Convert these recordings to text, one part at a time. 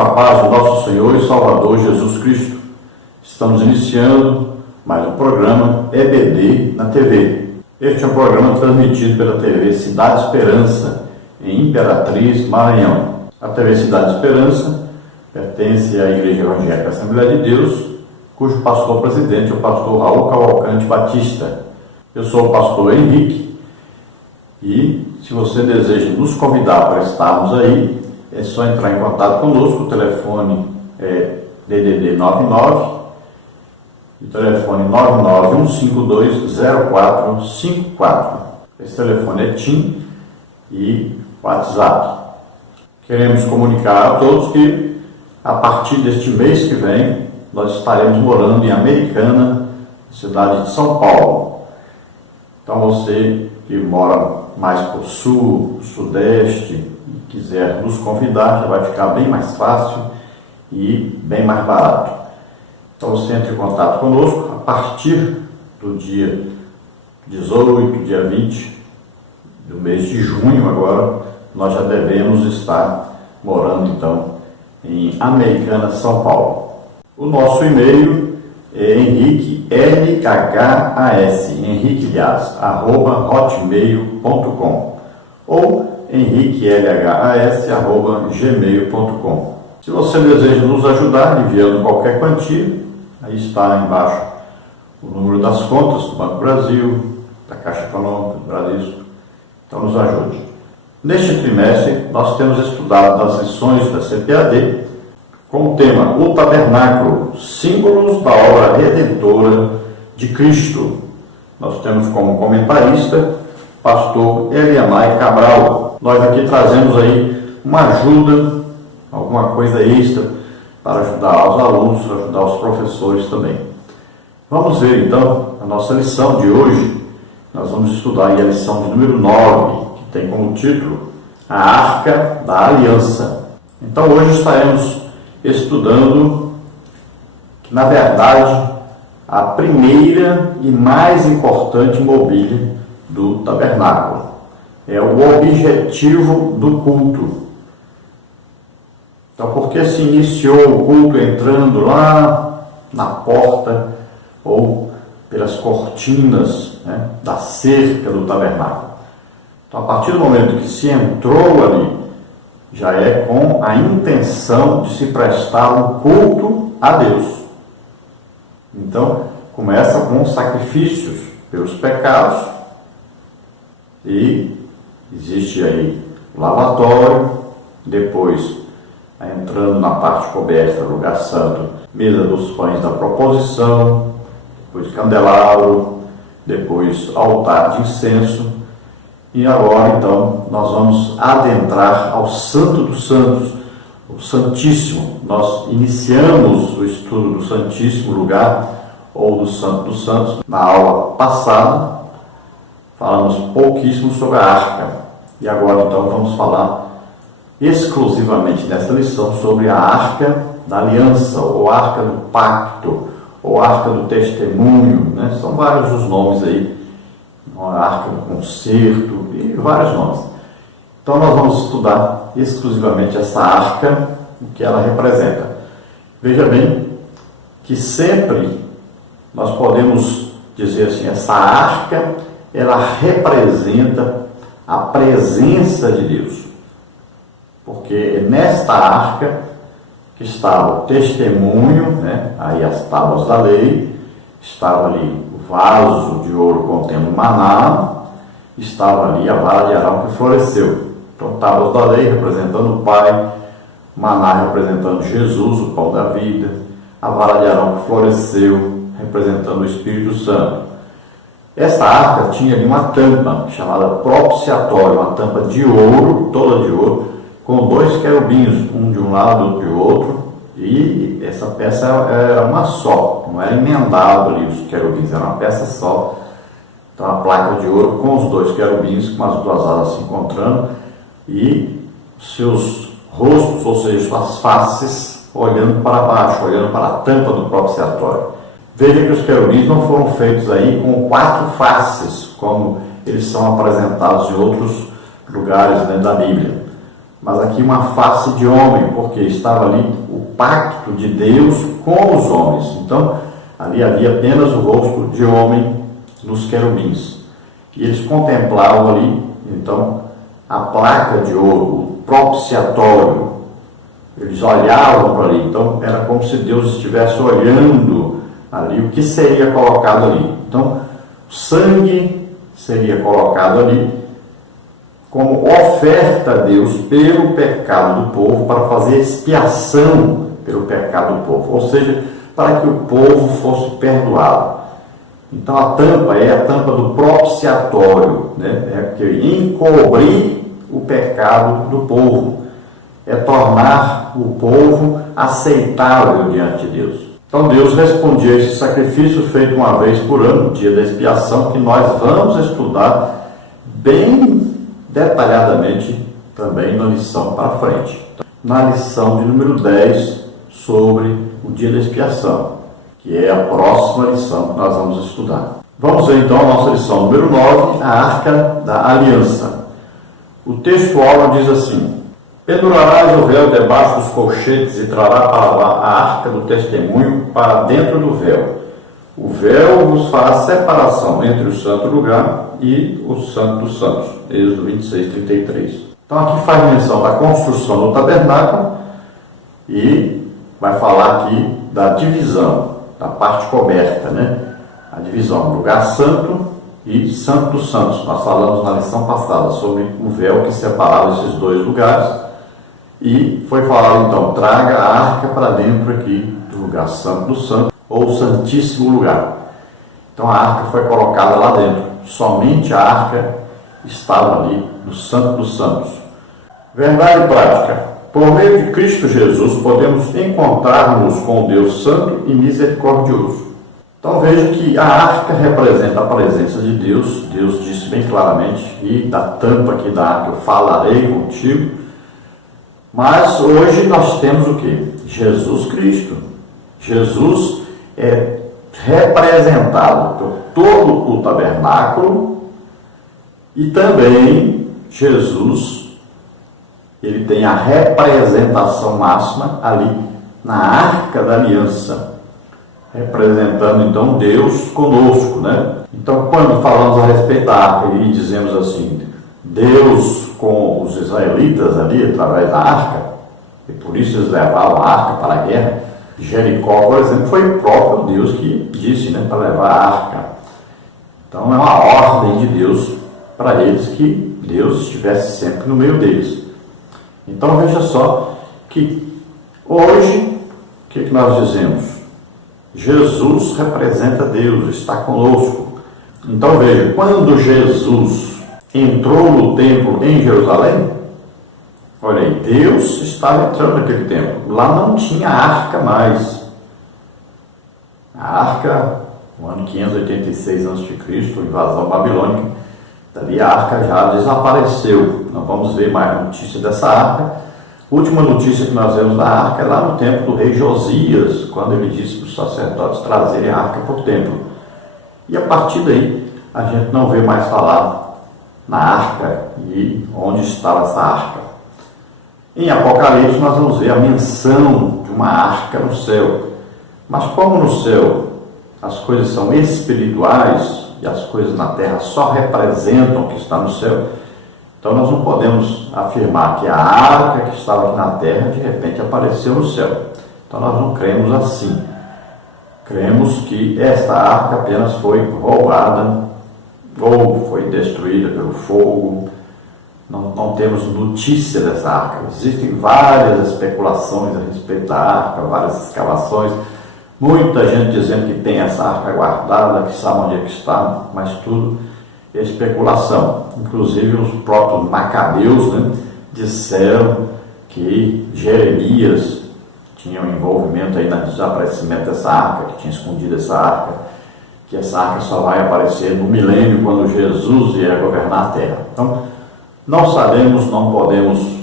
com a paz do nosso Senhor e Salvador Jesus Cristo. Estamos iniciando mais um programa EBD na TV. Este é um programa transmitido pela TV Cidade Esperança, em Imperatriz, Maranhão. A TV Cidade Esperança pertence à Igreja Evangélica Assembleia de Deus, cujo pastor-presidente é o pastor Raul Cavalcante Batista. Eu sou o pastor Henrique e, se você deseja nos convidar para estarmos aí, é só entrar em contato conosco. O telefone é DDD 99, o telefone 991520454. Esse telefone é TIM e WhatsApp. Queremos comunicar a todos que, a partir deste mês que vem, nós estaremos morando em Americana, cidade de São Paulo. Então você que mora mais para o sul, sudeste, e quiser nos convidar, já vai ficar bem mais fácil e bem mais barato. Então você entra em contato conosco a partir do dia 18, dia 20 do mês de junho. Agora nós já devemos estar morando então em Americana, São Paulo. O nosso e-mail é henriquelhas@hotmail.com ou henriquelhas@gmail.com. Se você deseja nos ajudar enviando qualquer quantia, aí está embaixo o número das contas do Banco Brasil, da Caixa Econômica, do Bradesco. Então nos ajude. Neste trimestre nós temos estudado as lições da CPAD com o tema O Tabernáculo, símbolos da obra redentora de Cristo. Nós temos como comentarista pastor Eliamai Cabral. Nós aqui trazemos aí uma ajuda, alguma coisa extra para ajudar os alunos, ajudar os professores também. Vamos ver então a nossa lição de hoje. Nós vamos estudar aí a lição de número 9, que tem como título A Arca da Aliança. Então hoje estaremos estudando que, na verdade, a primeira e mais importante mobília do tabernáculo é o objetivo do culto. Então, por que se iniciou o culto entrando lá na porta ou pelas cortinas, né, da cerca do tabernáculo? Então, a partir do momento que se entrou ali, já é com a intenção de se prestar um culto a Deus. Então, começa com sacrifícios pelos pecados e existe aí o lavatório, depois, entrando na parte coberta, lugar santo, mesa dos pães da proposição, depois candelabro, depois altar de incenso. E agora, então, nós vamos adentrar ao Santo dos Santos, o Santíssimo. Nós iniciamos o estudo do Santíssimo Lugar, ou do Santo dos Santos, na aula passada. Falamos pouquíssimo sobre a arca. E agora, então, vamos falar exclusivamente nesta lição sobre a Arca da Aliança, ou Arca do Pacto, ou Arca do Testemunho, né? São vários os nomes aí. A Arca do Concerto e vários nomes. Então nós vamos estudar exclusivamente essa arca, o que ela representa. Veja bem que sempre nós podemos dizer assim, essa arca, ela representa a presença de Deus. Porque nesta arca que estava o testemunho, né? Aí as tábuas da lei, estava ali vaso de ouro contendo maná, estava ali a vara de Arão que floresceu. Então, tábuas da lei representando o Pai, maná representando Jesus, o pão da vida, a vara de Arão que floresceu, representando o Espírito Santo. Esta arca tinha ali uma tampa chamada propiciatório, uma tampa de ouro, toda de ouro, com dois querubins, um de um lado, outro de outro. E essa peça era uma só, não era emendado ali os querubins, era uma peça só. Então a placa de ouro com os dois querubins, com as duas asas se encontrando, e seus rostos, ou seja, suas faces, olhando para baixo, olhando para a tampa do propiciatório. Veja que os querubins não foram feitos aí com 4 faces, como eles são apresentados em outros lugares dentro da Bíblia. mas aqui uma face de homem, porque estava ali o pacto de Deus com os homens. Então, ali havia apenas o rosto de homem nos querubins. E eles contemplavam ali, então, a placa de ouro, o propiciatório. Eles olhavam para ali, então era como se Deus estivesse olhando ali o que seria colocado ali. Então, o sangue seria colocado ali como oferta a Deus pelo pecado do povo, para fazer expiação pelo pecado do povo, ou seja, para que o povo fosse perdoado. Então a tampa é a tampa do propiciatório, né? É que encobrir o pecado do povo, é tornar o povo aceitável diante de Deus. Então Deus respondia a esse sacrifício feito uma vez por ano, dia da expiação, que nós vamos estudar bem detalhadamente também na lição para frente. Na lição de número 10, sobre o dia da expiação, que é a próxima lição que nós vamos estudar. Vamos ver então a nossa lição número 9, a Arca da Aliança. O texto aula diz assim: pendurarás o véu debaixo dos colchetes e trará para lá a Arca do Testemunho para dentro do véu. O véu vos fará separação entre o santo lugar e o santo dos santos. Êxodo 26, 33. Então aqui faz menção da construção do tabernáculo e vai falar aqui da divisão, da parte coberta, né? A divisão lugar santo e santo dos santos. Nós falamos na lição passada sobre o véu que separava esses dois lugares. E foi falado então, traga a arca para dentro aqui do lugar santo do santo, ou santíssimo lugar. Então a arca foi colocada lá dentro. Somente a arca estava ali no santo dos santos. Verdade prática. Por meio de Cristo Jesus podemos encontrar-nos com o Deus Santo e Misericordioso. Então veja que a arca representa a presença de Deus. Deus disse bem claramente, e da tampa aqui da arca eu falarei contigo. Mas hoje nós temos o que? Jesus Cristo. Jesus é representado por todo o tabernáculo e também Jesus, ele tem a representação máxima ali na Arca da Aliança, representando então Deus conosco, né? Então quando falamos a respeito da arca e dizemos assim, Deus com os israelitas ali através da arca, e por isso eles levavam a arca para a guerra. Jericó, por exemplo, foi o próprio Deus que disse, né, para levar a arca. Então é uma ordem de Deus para eles que Deus estivesse sempre no meio deles. Então veja só que hoje, o que nós dizemos? Jesus representa Deus, está conosco. Então veja, quando Jesus entrou no templo em Jerusalém, olha aí, Deus estava entrando naquele templo. Lá não tinha arca mais. A arca, no ano 586 a.C., invasão babilônica, dali a arca já desapareceu. Não vamos ver mais notícia dessa arca. A última notícia que nós vemos da arca é lá no tempo do rei Josias, quando ele disse para os sacerdotes trazerem a arca para o templo. E a partir daí, a gente não vê mais falar na arca e onde estava essa arca. Em Apocalipse nós vamos ver a menção de uma arca no céu. Mas como no céu as coisas são espirituais e as coisas na terra só representam o que está no céu, então nós não podemos afirmar que a arca que estava aqui na terra de repente apareceu no céu. Então nós não cremos assim. Cremos que esta arca apenas foi roubada ou foi destruída pelo fogo. Não temos notícia dessa arca. Existem várias especulações a respeito da arca, várias escavações, muita gente dizendo que tem essa arca guardada, que sabe onde é que está, mas tudo é especulação. Inclusive os próprios macabeus, né, disseram que Jeremias tinha um envolvimento aí no desaparecimento dessa arca, que tinha escondido essa arca, que essa arca só vai aparecer no milênio, quando Jesus vier governar a terra. Então, não sabemos, não podemos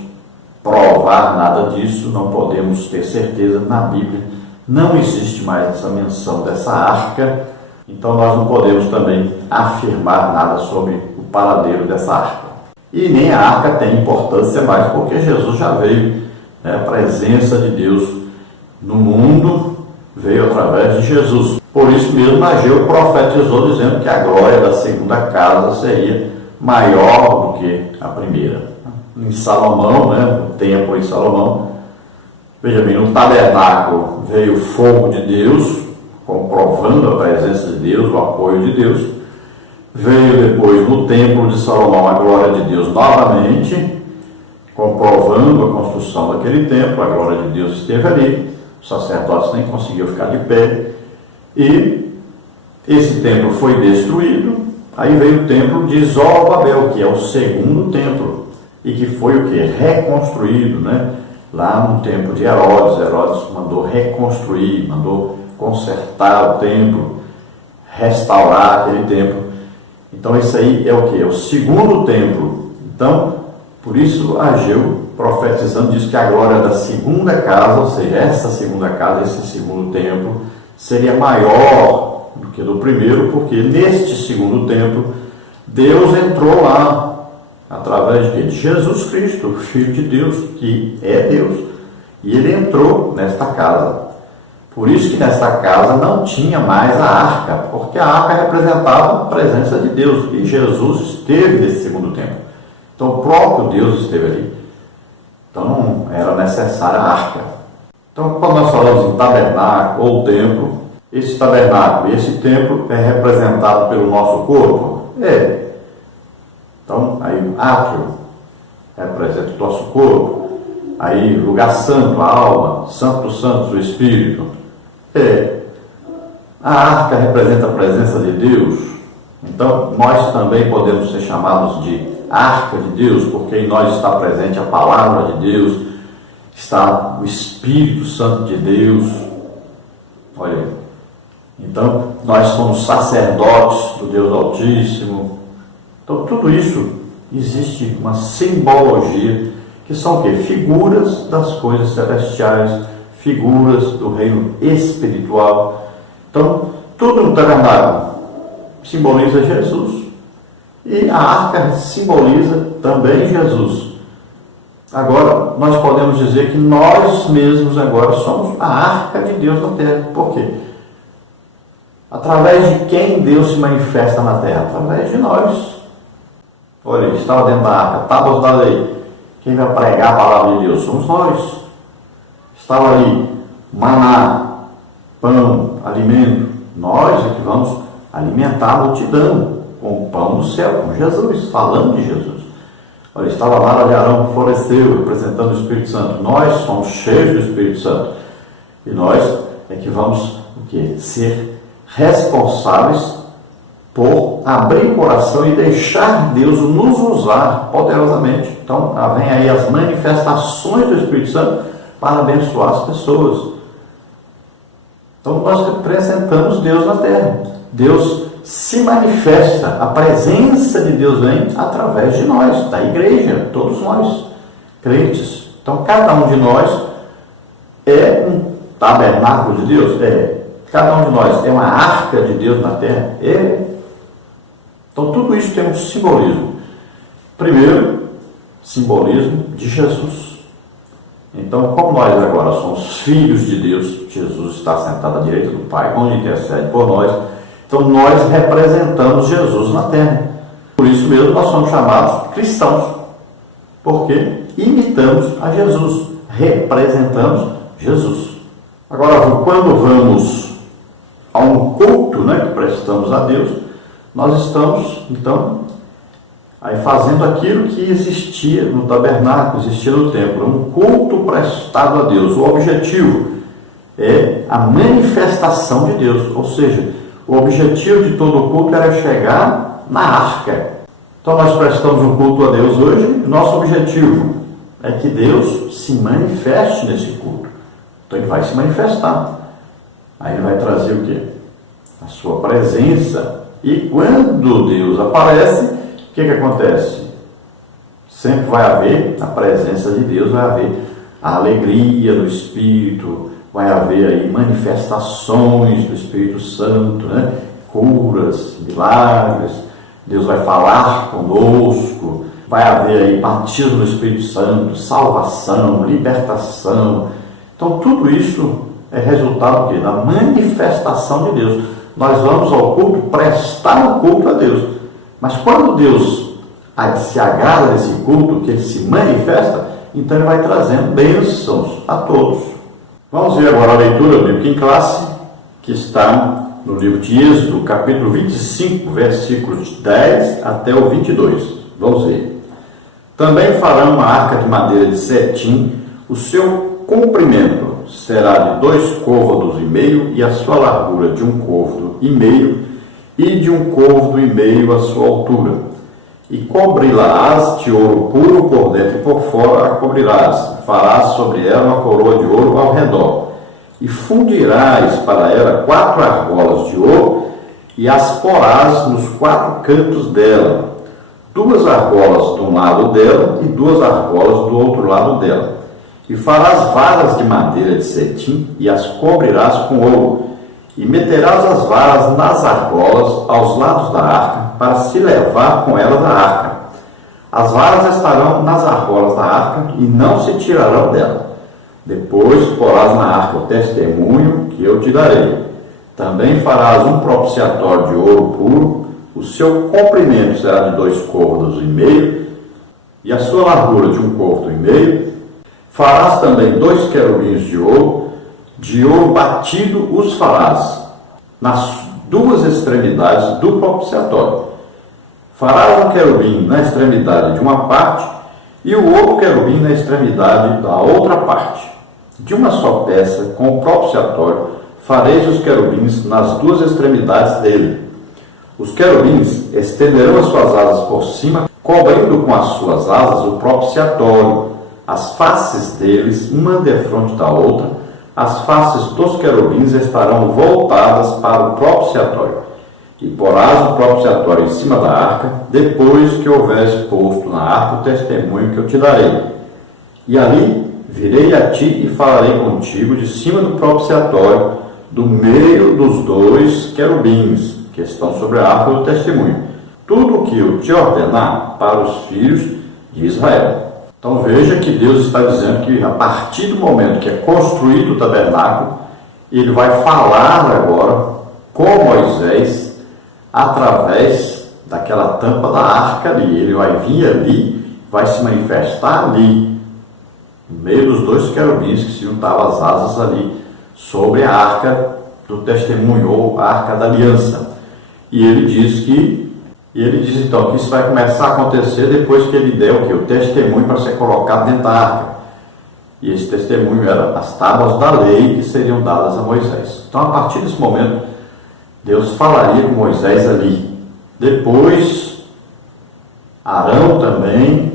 provar nada disso, não podemos ter certeza. Na Bíblia não existe mais essa menção dessa arca, então nós não podemos também afirmar nada sobre o paradeiro dessa arca. E nem a arca tem importância mais, porque Jesus já veio, né? A presença de Deus no mundo veio através de Jesus. Por isso mesmo, Ageu profetizou dizendo que a glória da segunda casa seria maior do que a primeira. Em Salomão, né? No templo em Salomão, veja bem, no tabernáculo veio o fogo de Deus, comprovando a presença de Deus, o apoio de Deus. Veio depois no templo de Salomão a glória de Deus novamente, comprovando a construção daquele templo. A glória de Deus esteve ali, os sacerdotes nem conseguiam ficar de pé, e esse templo foi destruído. Aí veio o templo de Zorobabel, que é o segundo templo, e que foi o que? Reconstruído, né? Lá no templo de Herodes. Herodes mandou reconstruir, mandou consertar o templo, restaurar aquele templo. Então isso aí é o que? É o segundo templo. Então, por isso Ageu, profetizando, diz que a glória da segunda casa, ou seja, essa segunda casa, esse segundo templo, seria maior do que do primeiro, porque neste segundo templo, Deus entrou lá, através de Jesus Cristo, o Filho de Deus, que é Deus, e ele entrou nesta casa. Por isso que nesta casa não tinha mais a arca, porque a arca representava a presença de Deus, e Jesus esteve nesse segundo templo. Então o próprio Deus esteve ali. Então não era necessária a arca. Então quando nós falamos em tabernáculo ou templo, esse tabernáculo e esse templo é representado pelo nosso corpo? É. Então aí o átrio representa o nosso corpo. Aí lugar santo, a alma, santo dos santos, o Espírito. A arca representa a presença de Deus. Então nós também podemos ser chamados de arca de Deus, porque em nós está presente a palavra de Deus, está o Espírito Santo de Deus. Olha aí. Então nós somos sacerdotes do Deus Altíssimo. Então tudo isso existe uma simbologia, que são o quê? Figuras das coisas celestiais, figuras do reino espiritual. Então, tudo no tabernáculo simboliza Jesus, e a arca simboliza também Jesus. Agora, nós podemos dizer que nós mesmos agora somos a arca de Deus na terra. Por quê? Através de quem Deus se manifesta na terra? Através de nós. Olha, estava dentro da arca, tábuas da lei. Quem vai pregar a palavra de Deus? Somos nós. Estava ali maná, pão, alimento. Nós é que vamos alimentar a multidão com o pão do céu, com Jesus, falando de Jesus. Olha, estava a vara de Arão que floresceu, representando o Espírito Santo. Nós somos cheios do Espírito Santo. E nós é que vamos o quê? Ser responsáveis por abrir o coração e deixar Deus nos usar poderosamente. Então, vem aí as manifestações do Espírito Santo para abençoar as pessoas. Então, nós representamos Deus na terra. Deus se manifesta, a presença de Deus vem através de nós, da igreja, todos nós, crentes. Então, cada um de nós é um tabernáculo de Deus? É. Cada um de nós é uma arca de Deus na terra? É. Então, tudo isso tem um simbolismo. Primeiro, simbolismo de Jesus. Então, como nós agora somos filhos de Deus, Jesus está sentado à direita do Pai, onde intercede por nós. Então, nós representamos Jesus na terra. Por isso mesmo, nós somos chamados cristãos. Porque imitamos a Jesus, representamos Jesus. Agora, quando vamos a um culto, né, que prestamos a Deus, nós estamos, então, aí fazendo aquilo que existia no tabernáculo, existia no templo, um culto prestado a Deus. O objetivo é a manifestação de Deus, ou seja, o objetivo de todo o culto era chegar na arca. Então nós prestamos um culto a Deus hoje, e nosso objetivo é que Deus se manifeste nesse culto. Então ele vai se manifestar. Aí ele vai trazer o quê? A sua presença. E quando Deus aparece, o que acontece? Sempre vai haver a presença de Deus, vai haver a alegria do Espírito, vai haver aí manifestações do Espírito Santo, né? Curas, milagres. Deus vai falar conosco, vai haver aí batismo no Espírito Santo, salvação, libertação. Então tudo isso é resultado da manifestação de Deus. Nós vamos ao culto prestar um culto a Deus, mas quando Deus se agrada desse culto, que ele se manifesta, então ele vai trazendo bênçãos a todos. Vamos ver agora a leitura bíblica em classe, que está no livro de Êxodo, capítulo 25, versículos 10 até o 22. Vamos ver. Também farão uma arca de madeira de cetim, o seu comprimento será de 2 côvados e meio, e a sua largura de 1 côvado e meio, e de 1 côvado e meio a sua altura. E cobri-la-ás de ouro puro por dentro e por fora, a cobrirás, farás sobre ela uma coroa de ouro ao redor. E fundirás para ela 4 argolas de ouro, e as porás nos 4 cantos dela, 2 argolas de um lado dela, e 2 argolas do outro lado dela. E farás varas de madeira de cetim, e as cobrirás com ouro, e meterás as varas nas argolas aos lados da arca, para se levar com elas a arca. As varas estarão nas argolas da arca, e não se tirarão dela. Depois porás na arca o testemunho que eu te darei. Também farás um propiciatório de ouro puro, o seu comprimento será de 2 côvados e meio, e a sua largura de 1 côvado e meio. Farás também 2 querubins de ouro batido os farás nas 2 extremidades do propiciatório. Farás um querubim na extremidade de uma parte, e o outro querubim na extremidade da outra parte. De uma só peça, com o propiciatório, fareis os querubins nas 2 extremidades dele. Os querubins estenderão as suas asas por cima, cobrindo com as suas asas o propiciatório. As faces deles, uma defronte da outra, as faces dos querubins estarão voltadas para o propiciatório. E porás o propiciatório em cima da arca, depois que houveres posto na arca o testemunho que eu te darei. E ali virei a ti e falarei contigo de cima do propiciatório, do meio dos 2 querubins que estão sobre a arca do testemunho, tudo o que eu te ordenar para os filhos de Israel. Então veja que Deus está dizendo que a partir do momento que é construído o tabernáculo, ele vai falar agora com Moisés através daquela tampa da arca ali. Ele vai vir ali, vai se manifestar ali, no meio dos 2 querubins que se juntavam as asas ali, sobre a arca do testemunho, ou a arca da aliança. E ele diz então que isso vai começar a acontecer depois que ele der o testemunho para ser colocado dentro da arca. E esse testemunho era as tábuas da lei que seriam dadas a Moisés. Então, a partir desse momento, Deus falaria com Moisés ali. Depois, Arão também,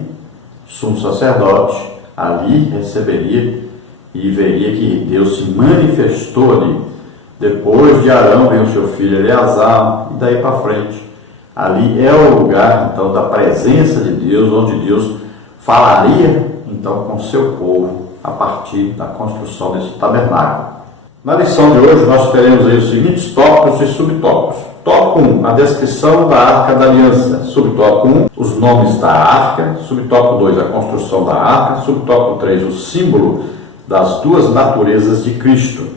sumo sacerdote, ali receberia e veria que Deus se manifestou ali. Depois de Arão vem o seu filho Eleazar, e daí para frente. Ali é o lugar, então, da presença de Deus, onde Deus falaria, então, com o seu povo, a partir da construção desse tabernáculo. Na lição de hoje, nós teremos aí os seguintes tópicos e subtópicos. Tópico 1, a descrição da Arca da Aliança. Subtópico 1, os nomes da Arca. Subtópico 2, a construção da Arca. Subtópico 3, o símbolo das 2 naturezas de Cristo.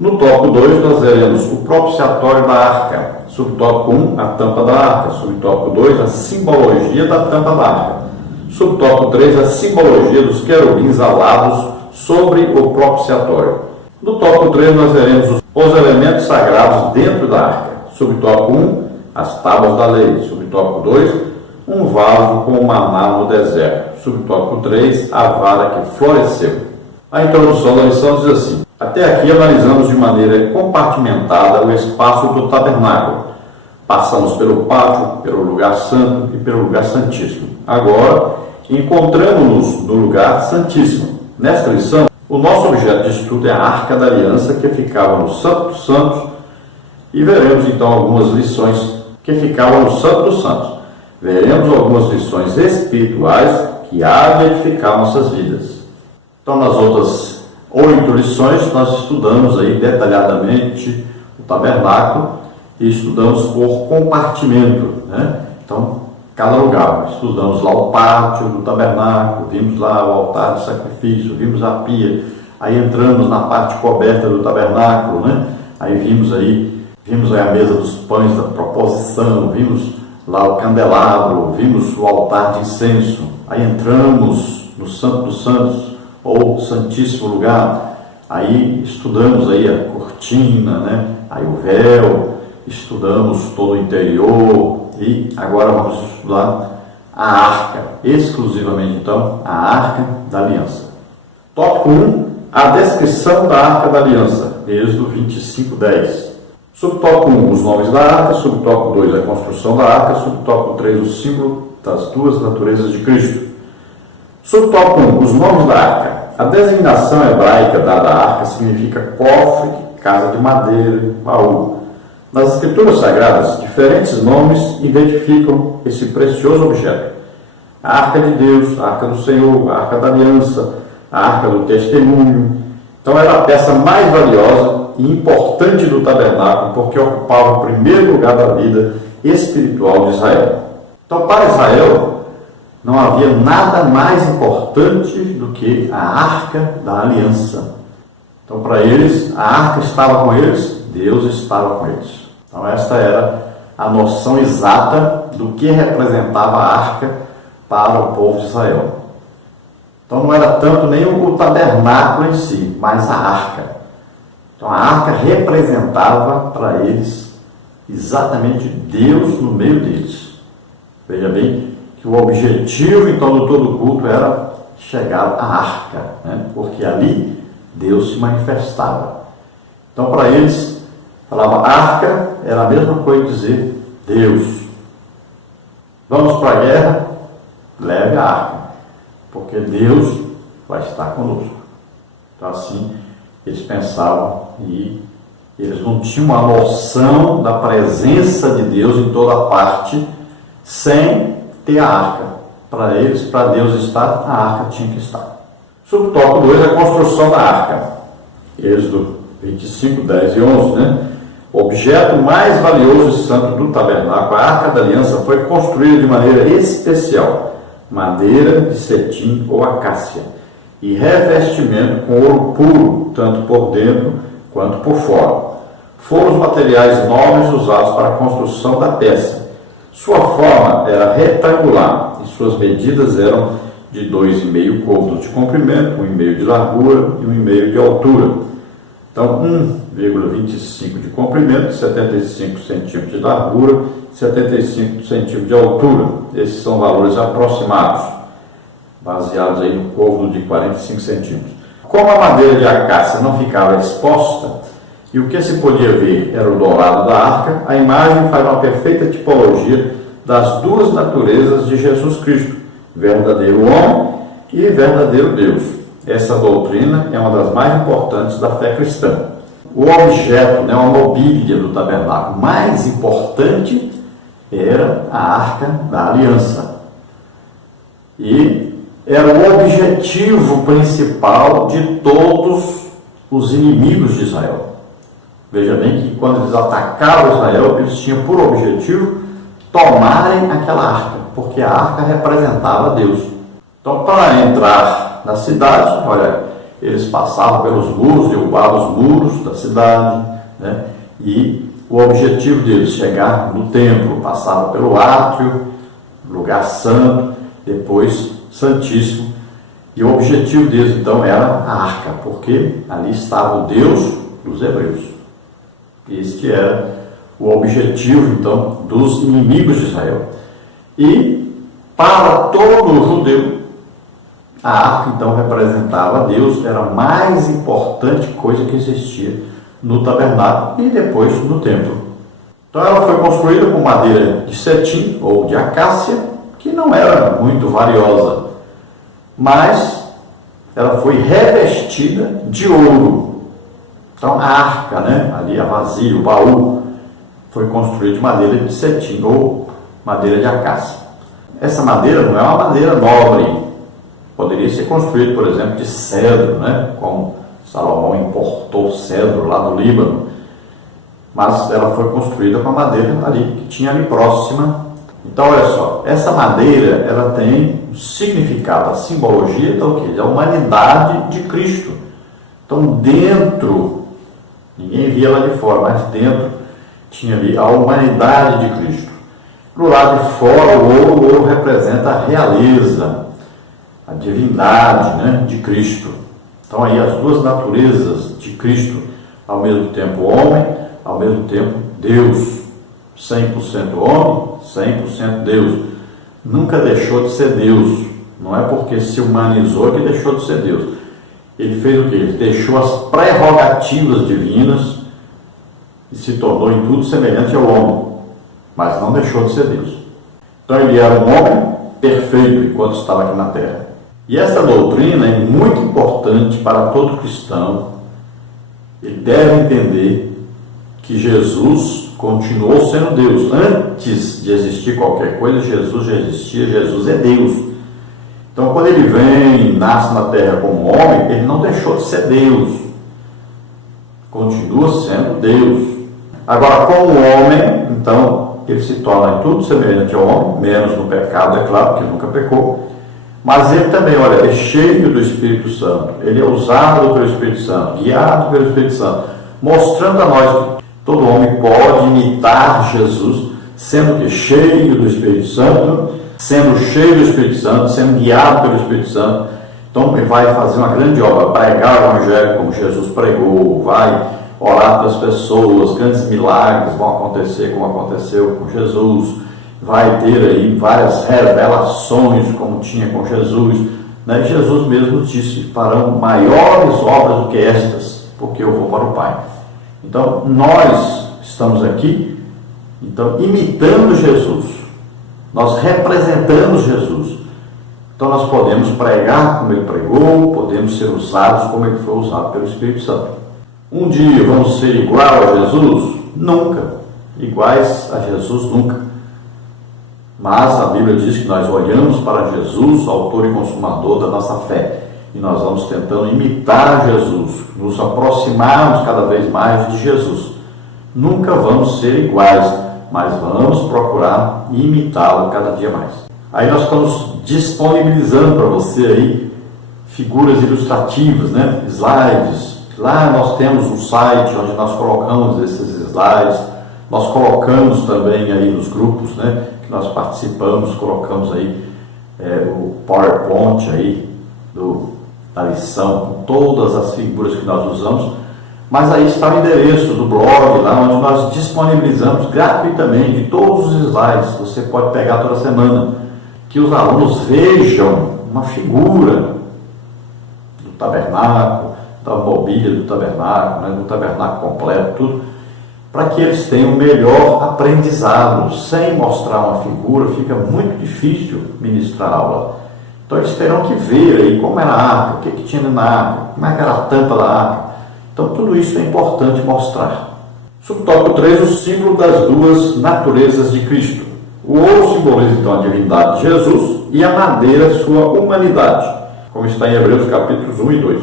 No tópico 2, nós veremos o propiciatório da Arca. Subtópico 1, a tampa da Arca. Subtópico 2, a simbologia da tampa da Arca. Subtópico 3, a simbologia dos querubins alados sobre o propiciatório. No tópico 3, nós veremos os elementos sagrados dentro da arca. Subtópico 1, as tábuas da lei. Subtópico 2, um vaso com maná no deserto. Subtópico 3, a vara que floresceu. A introdução da lição diz assim: até aqui analisamos de maneira compartimentada o espaço do tabernáculo. Passamos pelo pátio, pelo lugar santo e pelo lugar santíssimo. Agora, encontramos-nos no lugar santíssimo. Nesta lição, o nosso objeto de estudo é a Arca da Aliança, que ficava no Santo dos Santos, e veremos então algumas lições que ficavam no Santo dos Santos. Veremos algumas lições espirituais que há de edificar nossas vidas. Então, nas outras 8 lições, nós estudamos aí detalhadamente o tabernáculo e estudamos por compartimento, né? Então, cada lugar. Estudamos lá o pátio do tabernáculo, vimos lá o altar de sacrifício, vimos a pia, aí entramos na parte coberta do tabernáculo, né? Aí vimos aí a mesa dos pães da proposição, vimos lá o candelabro, vimos o altar de incenso, aí entramos no Santo dos Santos, ou Santíssimo Lugar, aí estudamos aí a cortina, né? Aí o véu, estudamos todo o interior e agora vamos estudar a arca, exclusivamente então a Arca da Aliança. Tópico 1, a descrição da Arca da Aliança, Êxodo 25:10. Subtópico 1, os nomes da arca. Subtópico 2, a construção da arca. Subtópico 3, o símbolo das duas naturezas de Cristo. Subtópico 1, os nomes da arca. A designação hebraica dada à arca significa cofre, casa de madeira, baú. Nas Escrituras Sagradas, diferentes nomes identificam esse precioso objeto. A Arca de Deus, a Arca do Senhor, a Arca da Aliança, a Arca do Testemunho. Então era a peça mais valiosa e importante do tabernáculo, porque ocupava o primeiro lugar da vida espiritual de Israel. Então, para Israel, não havia nada mais importante do que a Arca da Aliança. Então, para eles, a arca estava com eles, Deus estava com eles. Então, esta era a noção exata do que representava a arca para o povo de Israel. Então, não era tanto nem o tabernáculo em si, mas a arca. Então, a arca representava para eles exatamente Deus no meio deles. Veja bem que o objetivo, então, de todo o culto era chegar à arca, né? Porque ali Deus se manifestava. Então, para eles, falava arca, era a mesma coisa que dizer Deus. Vamos para a guerra, leve a arca, porque Deus vai estar conosco. Então, assim, eles pensavam e eles não tinham uma noção da presença de Deus em toda parte sem ter a arca. Para eles, para Deus estar, a arca tinha que estar. Subtópico 2, a construção da arca. Êxodo 25, 10 e 11, né? O objeto mais valioso e santo do tabernáculo, a Arca da Aliança, foi construída de maneira especial, madeira de cetim ou acácia, e revestimento com ouro puro, tanto por dentro quanto por fora. Foram os materiais nobres usados para a construção da peça. Sua forma era retangular e suas medidas eram de 2,5 côvados de comprimento, 1,5 de largura e 1,5 de altura. Então, 1,25 de comprimento, 75 centímetros de largura, 75 centímetros de altura. Esses são valores aproximados, baseados aí no côvado de 45 centímetros. Como a madeira de acácia não ficava exposta e o que se podia ver era o dourado da arca, a imagem faz uma perfeita tipologia das duas naturezas de Jesus Cristo, verdadeiro homem e verdadeiro Deus. Essa doutrina é uma das mais importantes da fé cristã. O objeto, a mobília do tabernáculo mais importante era a Arca da Aliança. E era o objetivo principal de todos os inimigos de Israel. Veja bem que quando eles atacavam Israel, eles tinham por objetivo tomarem aquela arca, porque a arca representava Deus. Então, para entrar na cidade, olha, eles passavam pelos muros, derrubavam os muros da cidade, né? E o objetivo deles, chegar no templo, passava pelo átrio, lugar santo, depois santíssimo, e o objetivo deles então era a arca, porque ali estava o Deus dos hebreus. Este era o objetivo então dos inimigos de Israel. E para todo judeu, a arca então representava Deus, era a mais importante coisa que existia no tabernáculo e depois no templo. Então ela foi construída com madeira de cetim ou de acácia, que não era muito valiosa, mas ela foi revestida de ouro. Então a arca, ali a vasilha, o baú, foi construído de madeira de cetim ou madeira de acácia. Essa madeira não é uma madeira nobre. Poderia ser construído, por exemplo, de cedro, como Salomão importou cedro lá do Líbano. Mas ela foi construída com a madeira ali, que tinha ali próxima Então, olha só, essa madeira, ela tem um significado, a simbologia da o quê? Da humanidade de Cristo. Então, dentro, ninguém via lá de fora, mas dentro tinha ali a humanidade de Cristo. Do lado de fora, o ouro representa a realeza, a divindade, né, de Cristo. Então, aí as duas naturezas de Cristo, ao mesmo tempo homem, ao mesmo tempo Deus. 100% homem, 100% Deus. Nunca deixou de ser Deus. Não é porque se humanizou que deixou de ser Deus. Ele fez o quê? Ele deixou as prerrogativas divinas e se tornou em tudo semelhante ao homem, mas não deixou de ser Deus. Então ele era um homem perfeito enquanto estava aqui na terra. E essa doutrina é muito importante para todo cristão. Ele deve entender que Jesus continuou sendo Deus. Antes de existir qualquer coisa, Jesus já existia, Jesus é Deus. Então, quando ele vem e nasce na terra como homem, ele não deixou de ser Deus. Continua sendo Deus. Agora, como homem, então, ele se torna em tudo semelhante ao homem, menos no pecado, é claro, porque nunca pecou. Mas ele também, olha, é cheio do Espírito Santo. Ele é usado pelo Espírito Santo, guiado pelo Espírito Santo, mostrando a nós que todo homem pode imitar Jesus, sendo que cheio do Espírito Santo, sendo cheio do Espírito Santo, sendo guiado pelo Espírito Santo. Então ele vai fazer uma grande obra, pregar o Evangelho como Jesus pregou, vai orar pelas pessoas, grandes milagres vão acontecer como aconteceu com Jesus, vai ter aí várias revelações como tinha com Jesus. Né? Jesus mesmo disse, farão maiores obras do que estas, porque eu vou para o Pai. Então, nós estamos aqui, então, imitando Jesus, nós representamos Jesus. Então, nós podemos pregar como ele pregou, podemos ser usados como ele foi usado pelo Espírito Santo. Um dia vamos ser igual a Jesus? Nunca. Iguais a Jesus, nunca. Mas a Bíblia diz que nós olhamos para Jesus, autor e consumador da nossa fé. E nós vamos tentando imitar Jesus, nos aproximarmos cada vez mais de Jesus. Nunca vamos ser iguais, mas vamos procurar imitá-lo cada dia mais. Aí nós estamos disponibilizando para você aí figuras ilustrativas, né? Slides. Lá nós temos um site onde nós colocamos esses slides. Nós colocamos também aí nos grupos, né, que nós participamos, colocamos aí o PowerPoint aí da lição, com todas as figuras que nós usamos, mas aí está o endereço do blog, lá onde nós disponibilizamos gratuitamente todos os slides. Você pode pegar toda semana, que os alunos vejam uma figura do tabernáculo, da mobília do tabernáculo, né, do tabernáculo completo, tudo, para que eles tenham melhor aprendizado. Sem mostrar uma figura, fica muito difícil ministrar a aula. Então eles terão que ver aí como era a arca, o que tinha na arca, como é que era a tampa da arca. Então tudo isso é importante mostrar. Subtópico 3, o símbolo das duas naturezas de Cristo. O ouro simboliza então a divindade de Jesus e a madeira sua humanidade, como está em Hebreus capítulos 1 e 2.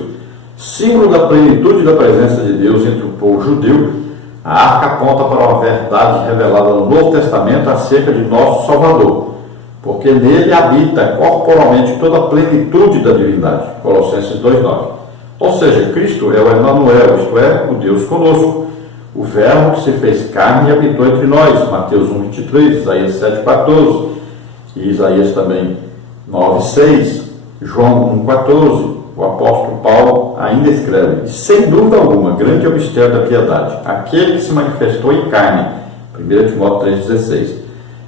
Símbolo da plenitude da presença de Deus entre o povo judeu, a arca aponta para uma verdade revelada no Novo Testamento acerca de nosso Salvador, porque nele habita corporalmente toda a plenitude da divindade. Colossenses 2,9. Ou seja, Cristo é o Emanuel, isto é, o Deus conosco, o Verbo que se fez carne e habitou entre nós. Mateus 1,23, Isaías 7,14, e Isaías também 9,6, João 1,14. O apóstolo Paulo ainda escreve: sem dúvida alguma, grande é o mistério da piedade, aquele que se manifestou em carne. 1 Timóteo 3,16.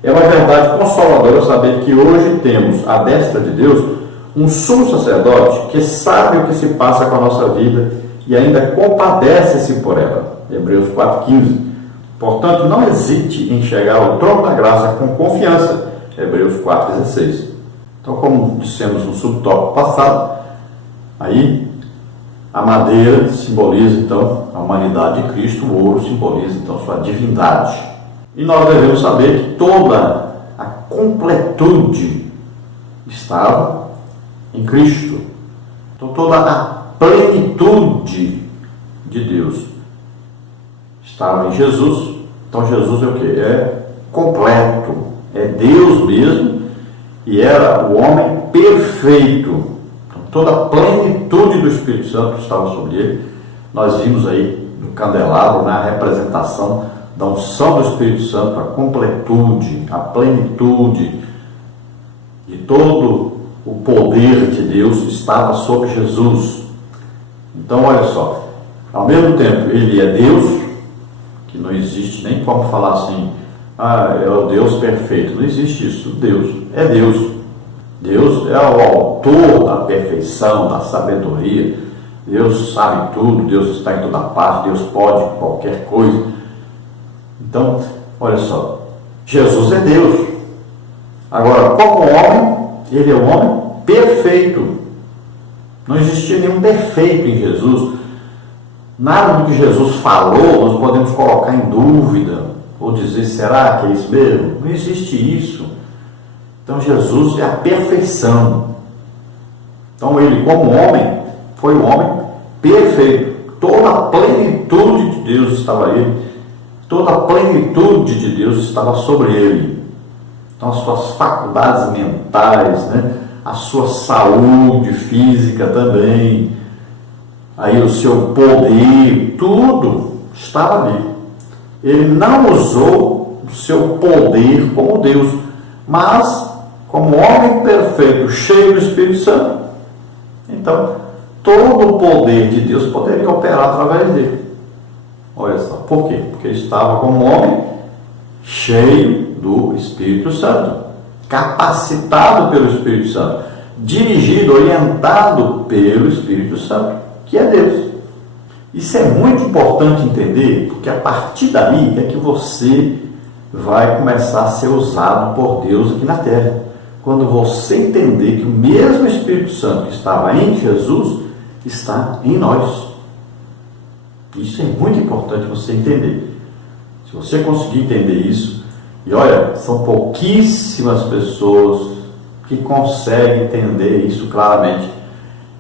É uma verdade consoladora saber que hoje temos à destra de Deus um sumo sacerdote que sabe o que se passa com a nossa vida e ainda compadece-se por ela. Hebreus 4,15. Portanto, não hesite em chegar ao trono da graça com confiança. Hebreus 4,16. Então, como dissemos no subtópico passado, aí a madeira simboliza então a humanidade de Cristo, o ouro simboliza então sua divindade. E nós devemos saber que toda a completude estava em Cristo. Então toda a plenitude de Deus estava em Jesus. Então Jesus é o que? É completo, é Deus mesmo, e era o homem perfeito. Então, toda a plenitude do Espírito Santo estava sobre ele. Nós vimos aí no candelabro, na representação da unção do Espírito Santo, a completude, a plenitude de todo o poder de Deus estava sobre Jesus. Então, olha só, ao mesmo tempo ele é Deus, que não existe nem como falar assim, é o Deus perfeito, não existe isso. Deus é Deus. Deus é o autor da perfeição, da sabedoria. Deus sabe tudo, Deus está em toda parte, Deus pode qualquer coisa. Então, olha só, Jesus é Deus. Agora, como homem, ele é um homem perfeito. Não existia nenhum defeito em Jesus. Nada do que Jesus falou nós podemos colocar em dúvida ou dizer, será que é isso mesmo? Não existe isso. Então Jesus é a perfeição. Então ele, como homem, foi um homem perfeito. Toda a plenitude de Deus estava nele. Toda a plenitude de Deus estava sobre ele. Então as suas faculdades mentais, né? A sua saúde física também, aí o seu poder, tudo estava ali. Ele não usou o seu poder como Deus, mas como homem perfeito, cheio do Espírito Santo. Então, todo o poder de Deus poderia operar através dele. Olha só, por quê? Porque ele estava como homem cheio do Espírito Santo, capacitado pelo Espírito Santo, dirigido, orientado pelo Espírito Santo, que é Deus. Isso é muito importante entender, porque a partir daí é que você vai começar a ser usado por Deus aqui na terra. Quando você entender que o mesmo Espírito Santo que estava em Jesus está em nós. Isso é muito importante você entender. Se você conseguir entender isso, e olha, são pouquíssimas pessoas que conseguem entender isso claramente,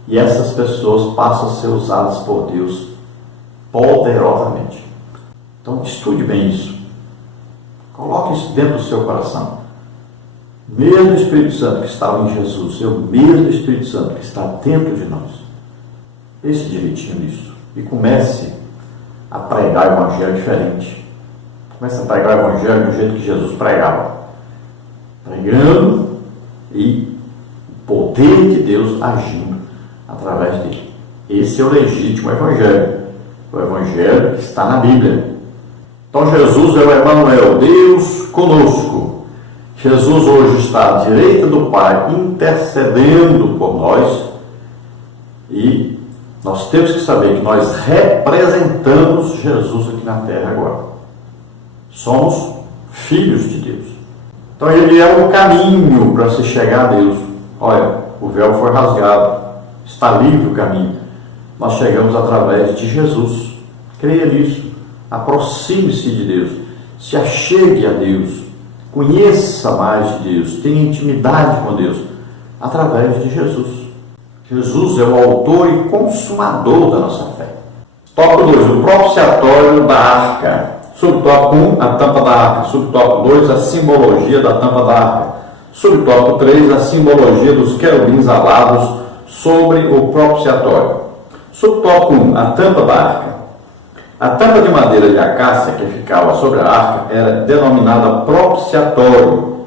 e essas pessoas passam a ser usadas por Deus poderosamente. Então estude bem isso, coloque isso dentro do seu coração. O mesmo Espírito Santo que estava em Jesus é o mesmo Espírito Santo que está dentro de nós. Pense direitinho nisso e comece a pregar o Evangelho diferente. Comece a pregar o Evangelho do jeito que Jesus pregava, pregando e o poder de Deus agindo através dele. Esse é o legítimo Evangelho, o Evangelho que está na Bíblia. Então Jesus é o Emanuel, Deus conosco. Jesus hoje está à direita do Pai, intercedendo por nós, e nós temos que saber que nós representamos Jesus aqui na terra agora. Somos filhos de Deus. Então ele é o caminho para se chegar a Deus. Olha, o véu foi rasgado, está livre o caminho. Nós chegamos através de Jesus. Creia nisso. Aproxime-se de Deus. Se achegue a Deus. Conheça mais de Deus. Tenha intimidade com Deus através de Jesus. Jesus é o autor e consumador da nossa fé. Tópico 2. O propiciatório da arca. Subtópico 1, a tampa da arca. Subtópico 2, a simbologia da tampa da arca. Subtópico 3, a simbologia dos querubins alados sobre o propiciatório. Subtópico 1, a tampa da arca. A tampa de madeira de acácia que ficava sobre a arca era denominada propiciatório.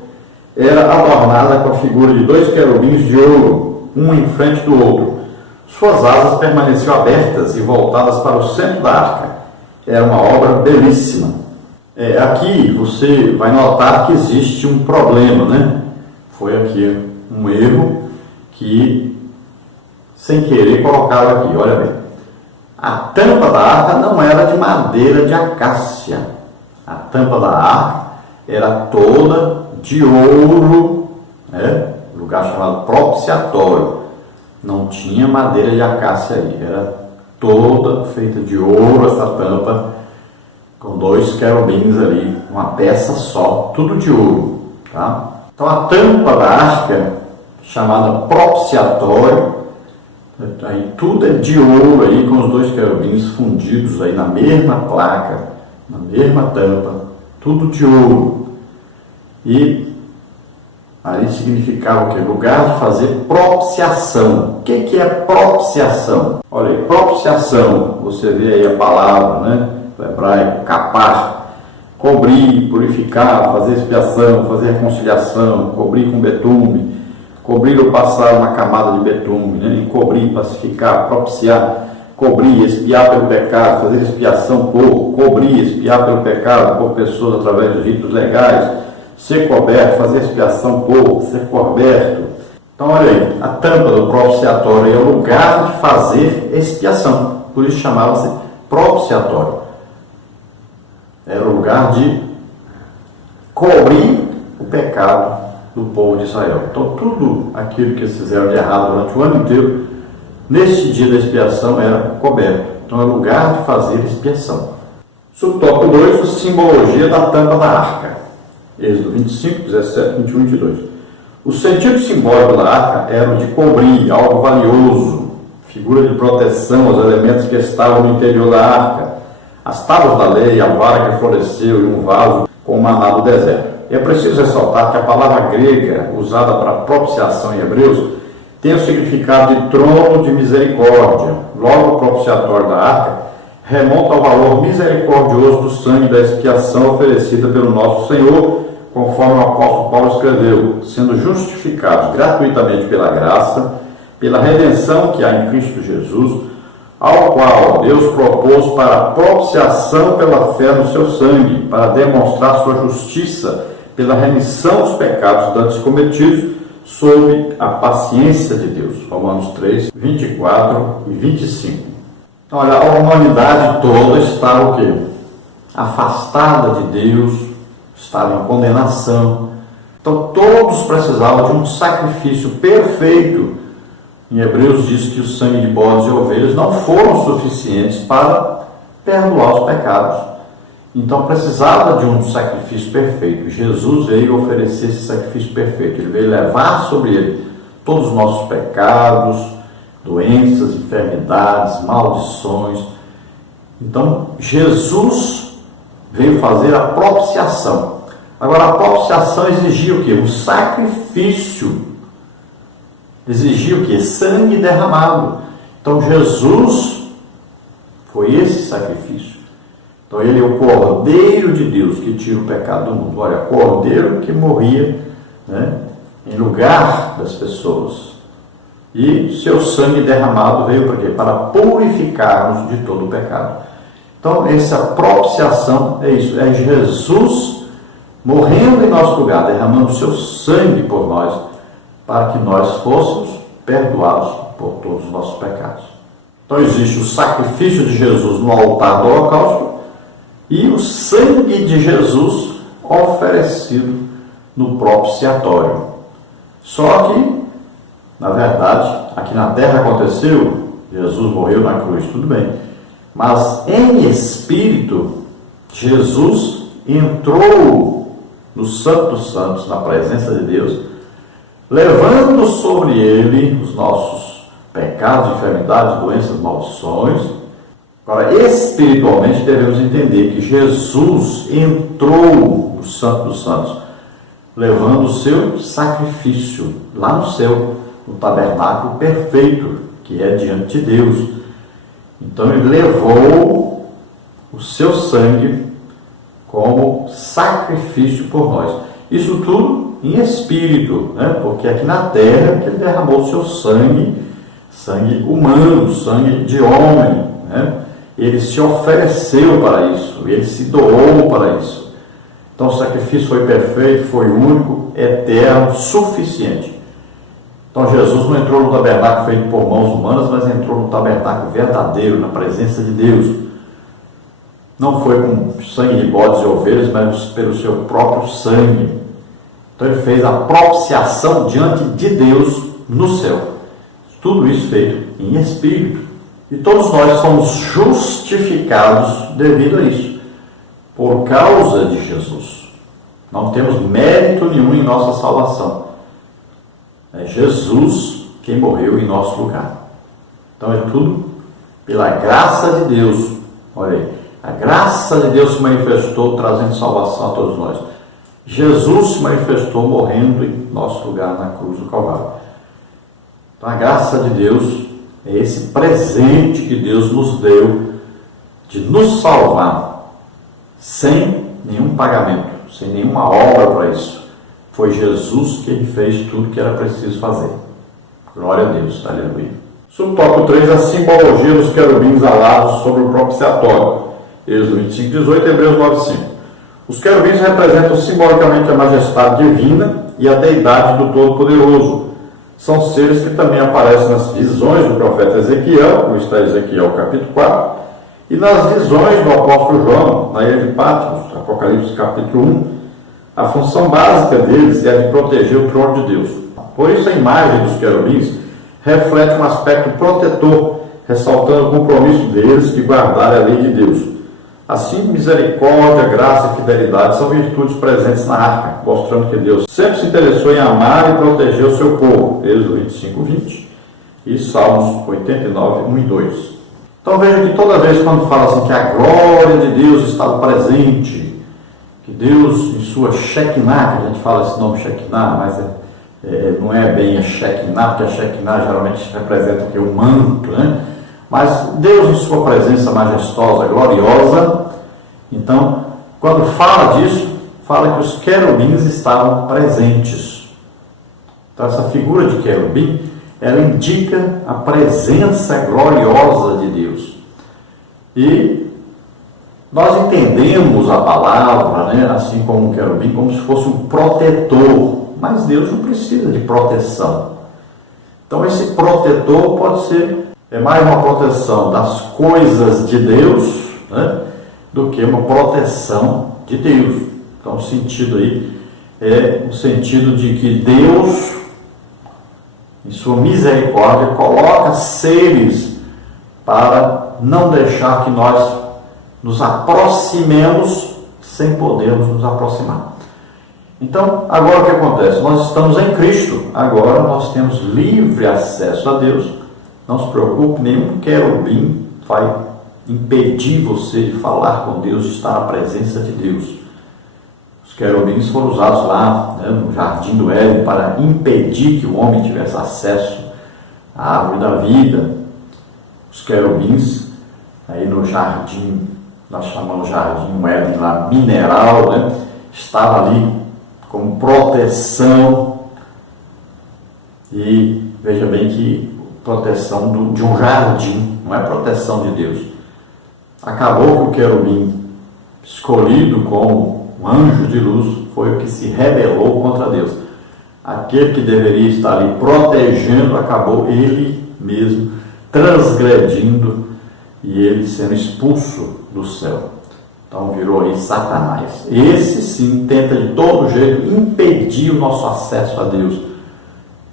Era adornada com a figura de 2 querubins de ouro, um em frente do outro. Suas asas permaneciam abertas e voltadas para o centro da arca. Era uma obra belíssima. Aqui você vai notar que existe um problema, né? Foi aqui um erro que, sem querer, colocaram aqui. Olha bem. A tampa da arca não era de madeira de acácia. A tampa da arca era toda de ouro, né? Lugar chamado propiciatório. Não tinha madeira de acácia aí. Era toda feita de ouro, essa tampa, com 2 querubins ali, uma peça só, tudo de ouro, tá? Então a tampa da arca, chamada propiciatório, aí tudo é de ouro aí, com os 2 querubins fundidos aí na mesma placa, na mesma tampa, tudo de ouro. E Ali significava o quê? Lugar de fazer propiciação. O que é propiciação? Olha aí, propiciação, você vê aí a palavra, né? Do hebraico, capar, cobrir, purificar, fazer expiação, fazer reconciliação, cobrir com betume, cobrir ou passar uma camada de betume, né? Encobrir, pacificar, propiciar, cobrir, expiar pelo pecado, fazer expiação por, cobrir, expiar pelo pecado por pessoas através dos ritos legais, ser coberto, fazer expiação por, ser coberto. Então, olha aí, a tampa do propiciatório é o lugar de fazer expiação, por isso chamava-se propiciatório. Era o lugar de cobrir o pecado do povo de Israel. Então, tudo aquilo que eles fizeram de errado durante o ano inteiro, nesse dia da expiação era coberto. Então, é o lugar de fazer expiação. Subtópico 2, a simbologia da tampa da arca. Êxodo 25, 17, 21 e 22. O sentido simbólico da arca era o de cobrir algo valioso, figura de proteção aos elementos que estavam no interior da arca, as tábuas da lei, a vara que floresceu e um vaso com o maná do deserto. E é preciso ressaltar que a palavra grega usada para propiciação em Hebreus tem o significado de trono de misericórdia. Logo, o propiciatório da arca remonta ao valor misericordioso do sangue da expiação oferecida pelo nosso Senhor, conforme o apóstolo Paulo escreveu, sendo justificados gratuitamente pela graça, pela redenção que há em Cristo Jesus, ao qual Deus propôs para a propiciação pela fé no seu sangue, para demonstrar sua justiça pela remissão dos pecados dantes cometidos, sob a paciência de Deus. Romanos 3, 24 e 25. Então, olha, a humanidade toda estava o quê? Afastada de Deus, estava em condenação. Então, todos precisavam de um sacrifício perfeito. Em Hebreus diz que o sangue de bodes e ovelhas não foram suficientes para perdoar os pecados. Então, precisava de um sacrifício perfeito. Jesus veio oferecer esse sacrifício perfeito. Ele veio levar sobre ele todos os nossos pecados, doenças, enfermidades, maldições. Então, Jesus veio fazer a propiciação. Agora, a propiciação exigia o quê? Um sacrifício. Exigia o quê? Sangue derramado. Então, Jesus foi esse sacrifício. Então, ele é o Cordeiro de Deus que tira o pecado do mundo. Olha, Cordeiro que morria, né, em lugar das pessoas. E seu sangue derramado veio para quê? Para purificar-nos de todo o pecado. Então, essa propiciação é isso, é Jesus morrendo em nosso lugar, derramando seu sangue por nós, para que nós fôssemos perdoados por todos os nossos pecados. Então, existe o sacrifício de Jesus no altar do holocausto e o sangue de Jesus oferecido no propiciatório. Só que, na verdade, aqui na terra aconteceu, Jesus morreu na cruz, tudo bem. Mas em espírito, Jesus entrou no Santo dos Santos, na presença de Deus, levando sobre ele os nossos pecados, enfermidades, doenças, maldições. Agora, espiritualmente, devemos entender que Jesus entrou no Santo dos Santos, levando o seu sacrifício lá no céu, no tabernáculo perfeito, que é diante de Deus. Então, ele levou o seu sangue como sacrifício por nós. Isso tudo em espírito, né? Porque aqui na terra que ele derramou o seu sangue, sangue humano, sangue de homem, né? Ele se ofereceu para isso, ele se doou para isso. Então, o sacrifício foi perfeito, foi único, eterno, suficiente. Então, Jesus não entrou no tabernáculo feito por mãos humanas, mas entrou no tabernáculo verdadeiro, na presença de Deus. Não foi com sangue de bodes e ovelhas, mas pelo seu próprio sangue. Então, ele fez a propiciação diante de Deus no céu. Tudo isso feito em espírito. E todos nós somos justificados devido a isso, por causa de Jesus. Não temos mérito nenhum em nossa salvação. É Jesus quem morreu em nosso lugar. Então é tudo pela graça de Deus. Olha aí, a graça de Deus se manifestou trazendo salvação a todos nós. Jesus se manifestou morrendo em nosso lugar na cruz do Calvário. Então a graça de Deus é esse presente que Deus nos deu de nos salvar sem nenhum pagamento, sem nenhuma obra para isso. Foi Jesus quem fez tudo que era preciso fazer. Glória a Deus, aleluia. Subtópico 3, a simbologia dos querubins alados sobre o propiciatório. Êxodo 25:18, Hebreus 9:5. Os querubins representam simbolicamente a majestade divina e a deidade do Todo-Poderoso. São seres que também aparecem nas visões do profeta Ezequiel, como está em Ezequiel capítulo 4, e nas visões do apóstolo João, na ilha de Patmos, Apocalipse capítulo 1. A função básica deles é a de proteger o trono de Deus. Por isso a imagem dos querubins reflete um aspecto protetor, ressaltando o compromisso deles de guardar a lei de Deus. Assim, misericórdia, graça e fidelidade são virtudes presentes na arca, mostrando que Deus sempre se interessou em amar e proteger o seu povo. Êxodo 25:20 e Salmos 89, 1 e 2. Então veja que toda vez quando fala assim que a glória de Deus estava presente, que Deus em sua Shekinah, que a gente fala esse nome Shekinah, mas não é bem a Shekinah, porque a Shekinah geralmente representa o que? O manto, né? Mas Deus em sua presença majestosa, gloriosa. Então, quando fala disso, fala que os querubins estavam presentes. Então, essa figura de querubim, ela indica a presença gloriosa de Deus. E nós entendemos a palavra, né, assim como um querubim, como se fosse um protetor. Mas Deus não precisa de proteção. Então, esse protetor pode ser mais uma proteção das coisas de Deus, né, do que uma proteção de Deus. Então o sentido aí é o sentido de que Deus, em sua misericórdia, coloca seres para não deixar que nós nos aproximemos sem podermos nos aproximar. Então, agora o que acontece? Nós estamos em Cristo, agora nós temos livre acesso a Deus. Não se preocupe, nenhum querubim vai impedir você de falar com Deus, de estar na presença de Deus. Os querubins foram usados lá, né, no jardim do Éden para impedir que o homem tivesse acesso à árvore da vida. Os querubins, aí no jardim, nós chamamos de jardim Éden lá, mineral, né, estava ali como proteção. E veja bem que proteção de um jardim, não é proteção de Deus. Acabou que o querubim, escolhido como um anjo de luz, foi o que se rebelou contra Deus. Aquele que deveria estar ali protegendo, acabou ele mesmo transgredindo e ele sendo expulso do céu. Então virou aí Satanás. Esse sim tenta de todo jeito impedir o nosso acesso a Deus.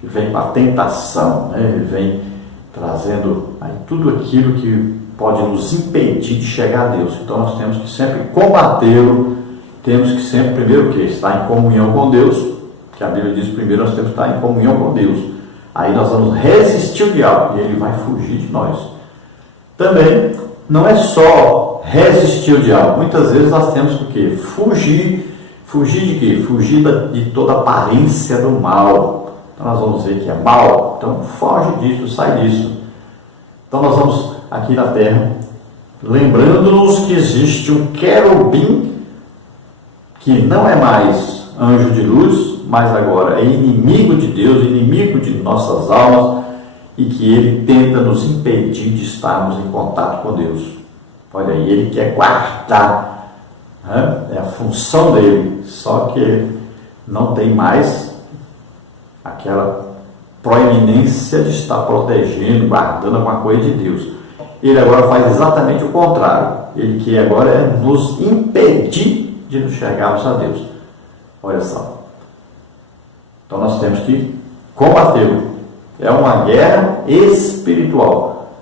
Que vem com a tentação, né? Ele vem trazendo aí tudo aquilo que pode nos impedir de chegar a Deus. Então nós temos que sempre combatê-lo, temos que sempre, primeiro, que estar em comunhão com Deus, que a Bíblia diz primeiro nós temos que estar em comunhão com Deus. Aí nós vamos resistir o diabo e ele vai fugir de nós. Também não é só resistir o diabo, muitas vezes nós temos que o quê? Fugir de quê? Fugir de toda aparência do mal. Então nós vamos ver que é mal, então foge disso, sai disso. Então nós vamos aqui na terra, lembrando-nos que existe um querubim que não é mais anjo de luz, mas agora é inimigo de Deus, inimigo de nossas almas, e que ele tenta nos impedir de estarmos em contato com Deus. Olha aí, ele quer guardar, né? É a função dele, só que ele não tem mais aquela proeminência de estar protegendo, guardando alguma coisa de Deus. Ele agora faz exatamente o contrário. Ele quer agora é nos impedir de nos chegarmos a Deus. Olha só. Então nós temos que combatê-lo. É uma guerra espiritual.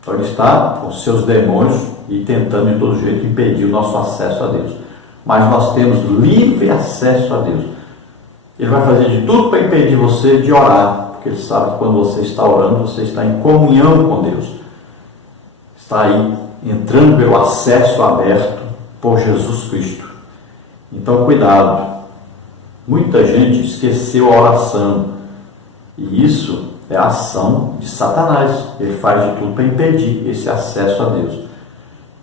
Então ele está com seus demônios e tentando de todo jeito impedir o nosso acesso a Deus. Mas nós temos livre acesso a Deus. Ele vai fazer de tudo para impedir você de orar, porque ele sabe que quando você está orando, você está em comunhão com Deus. Está aí entrando pelo acesso aberto por Jesus Cristo. Então, cuidado. Muita gente esqueceu a oração. E isso é a ação de Satanás. Ele faz de tudo para impedir esse acesso a Deus.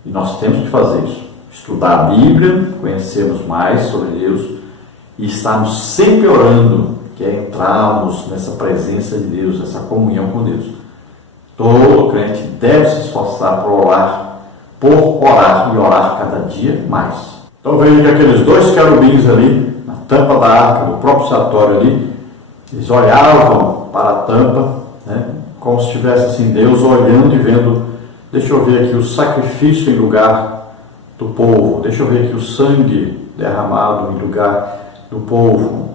E nós temos que fazer isso. Estudar a Bíblia, conhecermos mais sobre Deus e estarmos sempre orando, que é entrarmos nessa presença de Deus, nessa comunhão com Deus. Todo crente deve se esforçar por orar e orar cada dia mais. Então veja que aqueles dois querubins ali, na tampa da arca, do propiciatório ali, eles olhavam para a tampa, né, como se tivesse assim, Deus olhando e vendo, deixa eu ver aqui o sacrifício em lugar do povo, deixa eu ver aqui o sangue derramado em lugar do povo,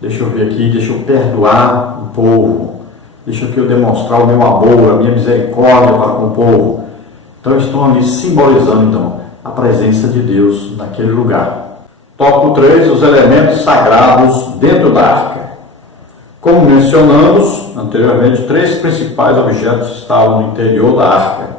deixa eu ver aqui, deixa eu perdoar o povo, deixa eu demonstrar o meu amor, a minha misericórdia para com o povo. Então estão ali simbolizando então a presença de Deus naquele lugar. Tópico 3, os elementos sagrados dentro da arca. Como mencionamos anteriormente, 3 principais objetos estavam no interior da arca.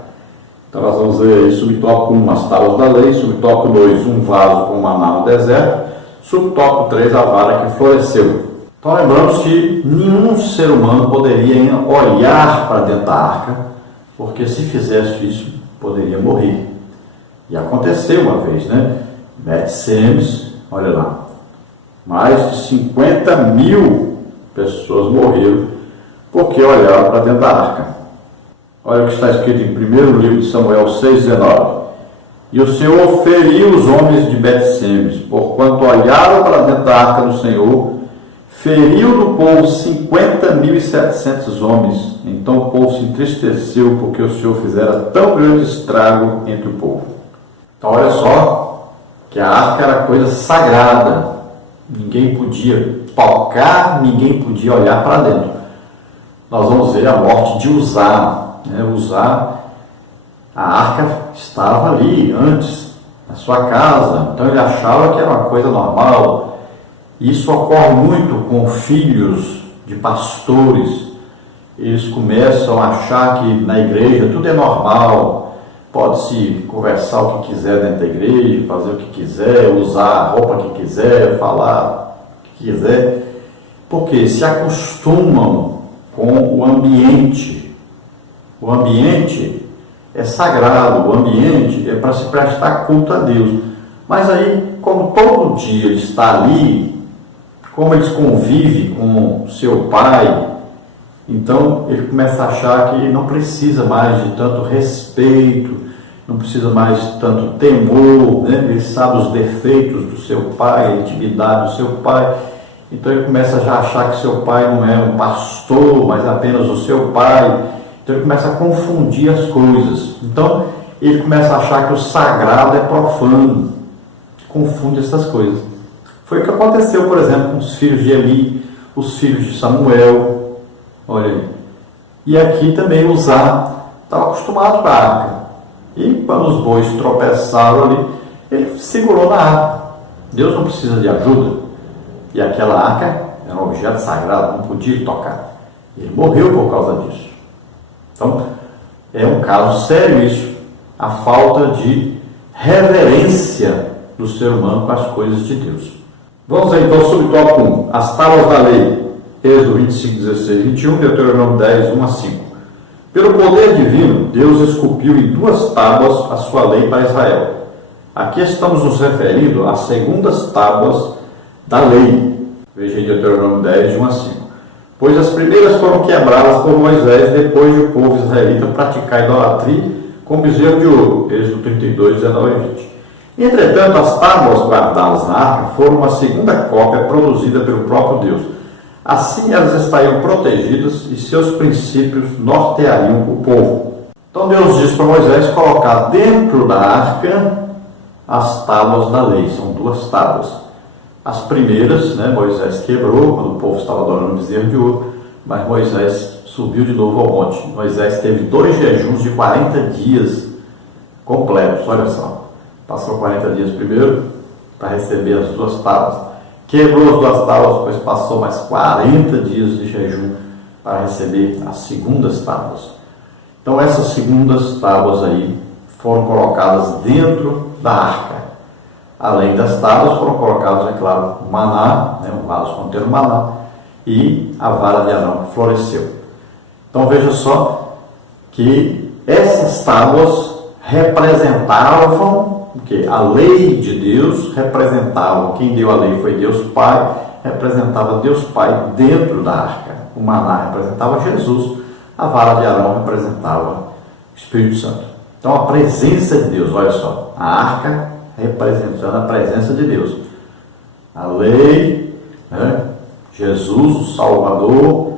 Então nós vamos ver aí, subtópico 1, as tábuas da lei, subtópico 2, um vaso com maná no deserto, subtópico 3, a vara que floresceu. Então lembramos que nenhum ser humano poderia olhar para dentro da arca, porque se fizesse isso, poderia morrer. E aconteceu uma vez, né? Bet-Semes, olha lá, mais de 50 mil pessoas morreram porque olharam para dentro da arca. Olha o que está escrito em 1º livro de Samuel 6,19. E o Senhor feriu os homens de Bet-Semes, porquanto olharam para dentro da arca do Senhor, feriu do povo 50.700 homens. Então o povo se entristeceu, porque o Senhor fizera tão grande estrago entre o povo. Então olha só, que a arca era coisa sagrada. Ninguém podia tocar, ninguém podia olhar para dentro. Nós vamos ver a morte de Uzá. Uzá, a arca estava ali antes, na sua casa. Então ele achava que era uma coisa normal. Isso ocorre muito com filhos de pastores. Eles começam a achar que na igreja tudo é normal, pode-se conversar o que quiser dentro da igreja, fazer o que quiser, usar a roupa que quiser, falar o que quiser, porque se acostumam com o ambiente. O ambiente é sagrado, o ambiente é para se prestar culto a Deus. Mas aí, como todo dia ele está ali, como eles convivem com seu pai, então ele começa a achar que não precisa mais de tanto respeito, não precisa mais de tanto temor, né? Ele sabe os defeitos do seu pai, a intimidade do seu pai, então ele começa já a achar que seu pai não é um pastor, mas apenas o seu pai. Então ele começa a confundir as coisas. Então ele começa a achar que o sagrado é profano, confunde essas coisas. Foi o que aconteceu, por exemplo, com os filhos de Eli, os filhos de Samuel. Olha aí. E aqui também Uzá estava acostumado com a arca. E quando os bois tropeçaram ali, ele segurou na arca. Deus não precisa de ajuda. E aquela arca era um objeto sagrado, não podia tocar. Ele morreu por causa disso. Então, é um caso sério isso. A falta de reverência do ser humano com as coisas de Deus. Vamos aí, então, subtópico 1. As tábuas da lei. Êxodo 25, 16, 21, Deuteronômio 10, 1 a 5. Pelo poder divino, Deus esculpiu em 2 tábuas a sua lei para Israel. Aqui estamos nos referindo às segundas tábuas da lei. Veja em Deuteronômio 10, 1 a 5. Pois as primeiras foram quebradas por Moisés depois de o povo israelita praticar idolatria com bezerro de ouro. Êxodo 32, 19 e 20. Entretanto, as tábuas guardadas na arca foram uma segunda cópia produzida pelo próprio Deus. Assim elas estariam protegidas e seus princípios norteariam o povo. Então Deus diz para Moisés colocar dentro da arca as tábuas da lei. São 2 tábuas. As primeiras, Moisés quebrou quando o povo estava adorando o bezerro de ouro, mas Moisés subiu de novo ao monte. Moisés teve 2 jejuns de 40 dias completos, olha só. Passou 40 dias primeiro para receber as 2 tábuas, quebrou as 2 tábuas, depois passou mais 40 dias de jejum para receber as segundas tábuas. Então essas segundas tábuas aí foram colocadas dentro da arca. Além das tábuas foram colocados, é claro, o maná, né, um vaso contendo maná, e a vara de Arão que floresceu. Então veja só que essas tábuas representavam o quê? A lei de Deus, representavam, quem deu a lei foi Deus Pai, representava Deus Pai dentro da arca. O maná representava Jesus, a vara de Arão representava o Espírito Santo. Então a presença de Deus, olha só, a arca representando a presença de Deus. A lei, né? Jesus, o Salvador,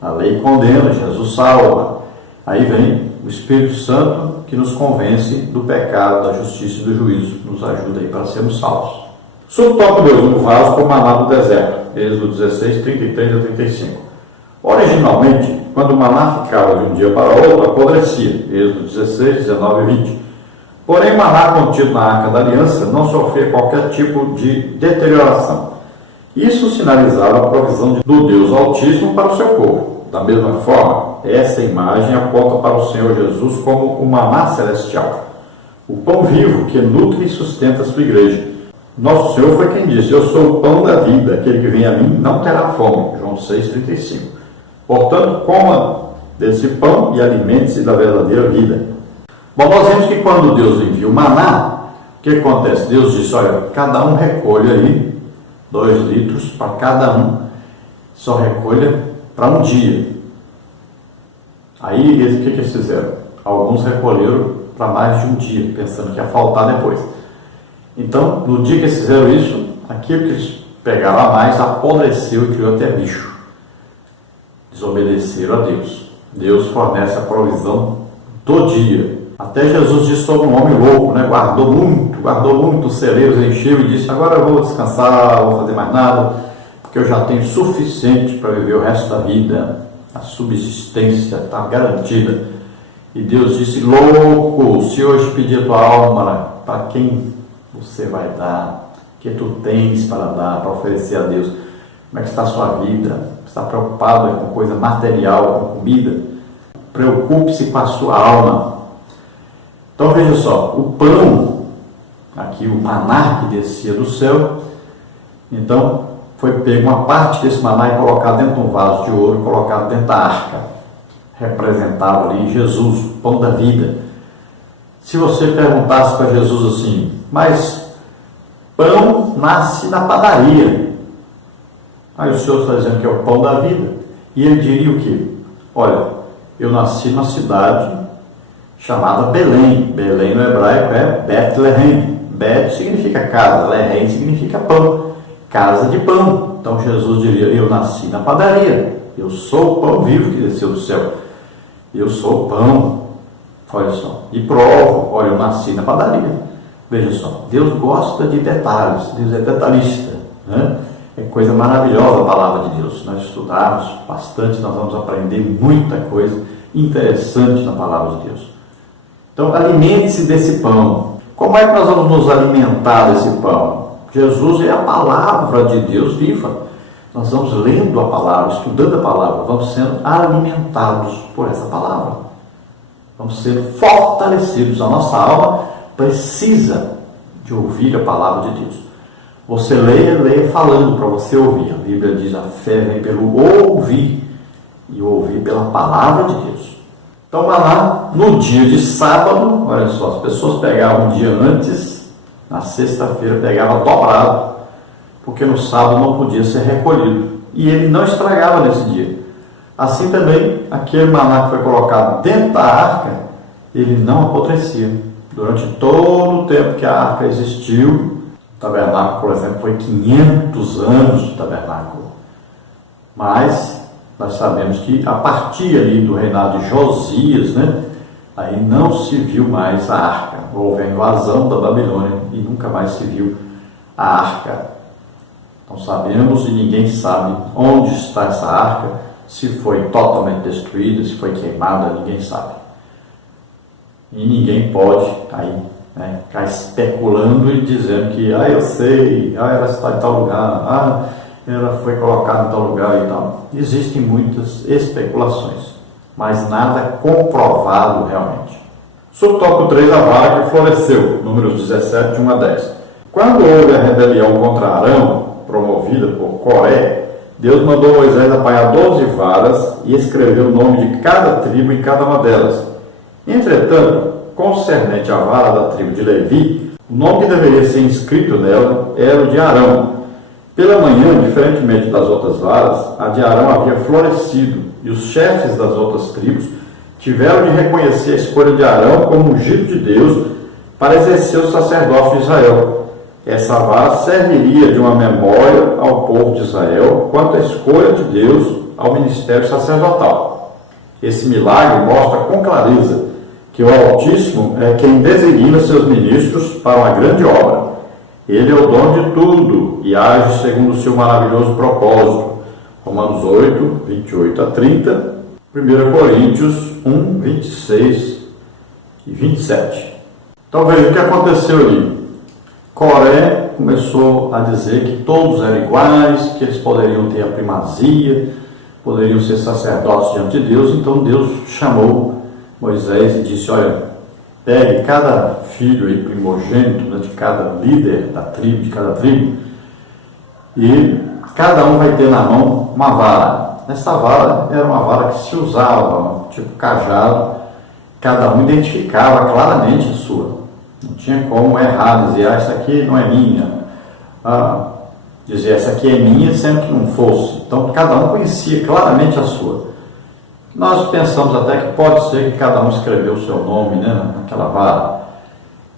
a lei condena, Jesus salva. Aí vem o Espírito Santo que nos convence do pecado, da justiça e do juízo, nos ajuda aí para sermos salvos. Subtópico 2, um vaso com maná do deserto, Êxodo 16, 33 a 35. Originalmente, quando o maná ficava de um dia para outro, apodrecia, Êxodo 16, 19 e 20. Porém, o maná contido na arca da aliança não sofria qualquer tipo de deterioração. Isso sinalizava a provisão do Deus Altíssimo para o seu povo. Da mesma forma, essa imagem aponta para o Senhor Jesus como o maná celestial, o pão vivo que nutre e sustenta a sua igreja. Nosso Senhor foi quem disse: eu sou o pão da vida, aquele que vem a mim não terá fome. João 6,35. Portanto, coma desse pão e alimente-se da verdadeira vida. Bom, nós vemos que quando Deus envia o maná, o que acontece? Deus disse: olha, cada um recolhe aí 2 litros para cada um, só recolha para um dia. Aí, o que eles fizeram? Alguns recolheram para mais de um dia, pensando que ia faltar depois. Então, no dia que eles fizeram isso, aquilo que eles pegaram a mais apodreceu e criou até bicho. Desobedeceram a Deus. Deus fornece a provisão do dia. Até Jesus disse sobre um homem louco, né? Guardou muito os celeiros, encheu e disse: agora eu vou descansar, não vou fazer mais nada, porque eu já tenho suficiente para viver o resto da vida, a subsistência está garantida. E Deus disse: louco, se hoje pedir a tua alma, para quem você vai dar? O que tu tens para dar, para oferecer a Deus? Como é que está a sua vida? Está preocupado com coisa material, com comida? Preocupe-se com a sua alma. Então veja só, o pão, aqui o maná que descia do céu, então foi pego uma parte desse maná e colocado dentro de um vaso de ouro, colocado dentro da arca. Representava ali Jesus, o pão da vida. Se você perguntasse para Jesus assim: mas pão nasce na padaria, aí o Senhor está dizendo que é o pão da vida, e ele diria o quê? Olha, eu nasci numa cidade chamada Belém. Belém no hebraico é Betlehem. Bet significa casa, Lehem significa pão, casa de pão. Então Jesus diria: eu nasci na padaria, eu sou o pão vivo que desceu do céu, eu sou o pão. Olha só, e provo: olha, eu nasci na padaria. Veja só, Deus gosta de detalhes, Deus é detalhista, né? É coisa maravilhosa a palavra de Deus. Se nós estudarmos bastante, nós vamos aprender muita coisa interessante na palavra de Deus. Então, alimente-se desse pão. Como é que nós vamos nos alimentar desse pão? Jesus é a palavra de Deus viva. Nós vamos lendo a palavra, estudando a palavra, vamos sendo alimentados por essa palavra. Vamos ser fortalecidos. A nossa alma precisa de ouvir a palavra de Deus. Você leia falando para você ouvir. A Bíblia diz: a fé vem pelo ouvir, e ouvir pela palavra de Deus. Então, lá no dia de sábado, olha só, as pessoas pegavam um dia antes, na sexta-feira pegava dobrado, porque no sábado não podia ser recolhido, e ele não estragava nesse dia. Assim também, aquele maná que foi colocado dentro da arca, ele não apodrecia. Durante todo o tempo que a arca existiu, o tabernáculo, por exemplo, foi 500 anos de tabernáculo. Mas nós sabemos que a partir ali do reinado de Josias, né, aí não se viu mais a arca. Houve a invasão da Babilônia e nunca mais se viu a arca. Então sabemos, e ninguém sabe onde está essa arca, se foi totalmente destruída, se foi queimada, ninguém sabe. E ninguém pode aí, né, ficar especulando e dizendo que eu sei, ela está em tal lugar, ela foi colocada em tal lugar e tal. Existem muitas especulações, mas nada comprovado realmente. Subtópico 3, a vara que floresceu, números 17, 1 a 10. Quando houve a rebelião contra Arão, promovida por Coré, Deus mandou Moisés apanhar 12 varas e escrever o nome de cada tribo em cada uma delas. Entretanto, concernente à vara da tribo de Levi, o nome que deveria ser inscrito nela era o de Arão. Pela manhã, diferentemente das outras varas, a de Arão havia florescido, e os chefes das outras tribos tiveram de reconhecer a escolha de Arão como ungido de Deus para exercer o sacerdócio de Israel. Essa vara serviria de uma memória ao povo de Israel quanto à escolha de Deus ao ministério sacerdotal. Esse milagre mostra com clareza que o Altíssimo é quem designa seus ministros para uma grande obra. Ele é o dono de tudo e age segundo o seu maravilhoso propósito. Romanos 8, 28 a 30, 1 Coríntios 1, 26 e 27. Então veja o que aconteceu ali. Coré começou a dizer que todos eram iguais, que eles poderiam ter a primazia, poderiam ser sacerdotes diante de Deus. Então Deus chamou Moisés e disse: olha, pegue cada filho e primogênito, né, de cada líder da tribo, de cada tribo, e cada um vai ter na mão uma vara. Essa vara era uma vara que se usava, tipo cajado, cada um identificava claramente a sua. Não tinha como errar, dizer, essa aqui não é minha. Dizer, essa aqui é minha, sendo que não fosse. Então, cada um conhecia claramente a sua. Nós pensamos até que pode ser que cada um escreveu o seu nome, né, naquela vara.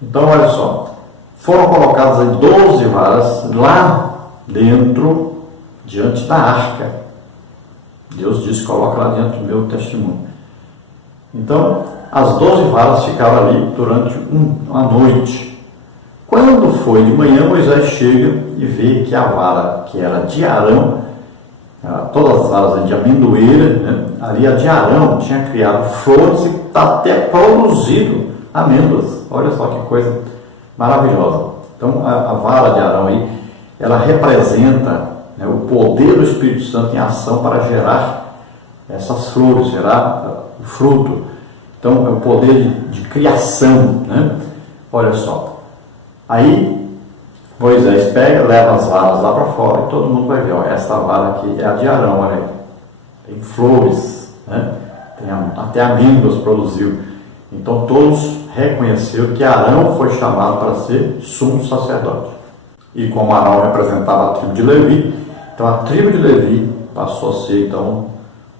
Então, olha só, foram colocadas aí 12 varas lá dentro, diante da arca. Deus disse, coloca lá dentro do meu testemunho. Então, as 12 varas ficaram ali durante uma noite. Quando foi de manhã, Moisés chega e vê que a vara que era de Arão, todas as varas de amendoeira, né? Ali a de Arão tinha criado flores e está até produzido amêndoas. Olha só que coisa maravilhosa. Então a vara de Arão aí, ela representa, né, o poder do Espírito Santo em ação para gerar essas flores, gerar o fruto. Então é o poder de criação, né? Olha só. Aí Moisés pega, leva as varas lá para fora e todo mundo vai ver, ó, essa vara aqui é a de Arão, olha aí. Tem flores, né? Tem até amêndoas produziu. Então todos reconheceram que Arão foi chamado para ser sumo sacerdote. E como Arão representava a tribo de Levi, então a tribo de Levi passou a ser então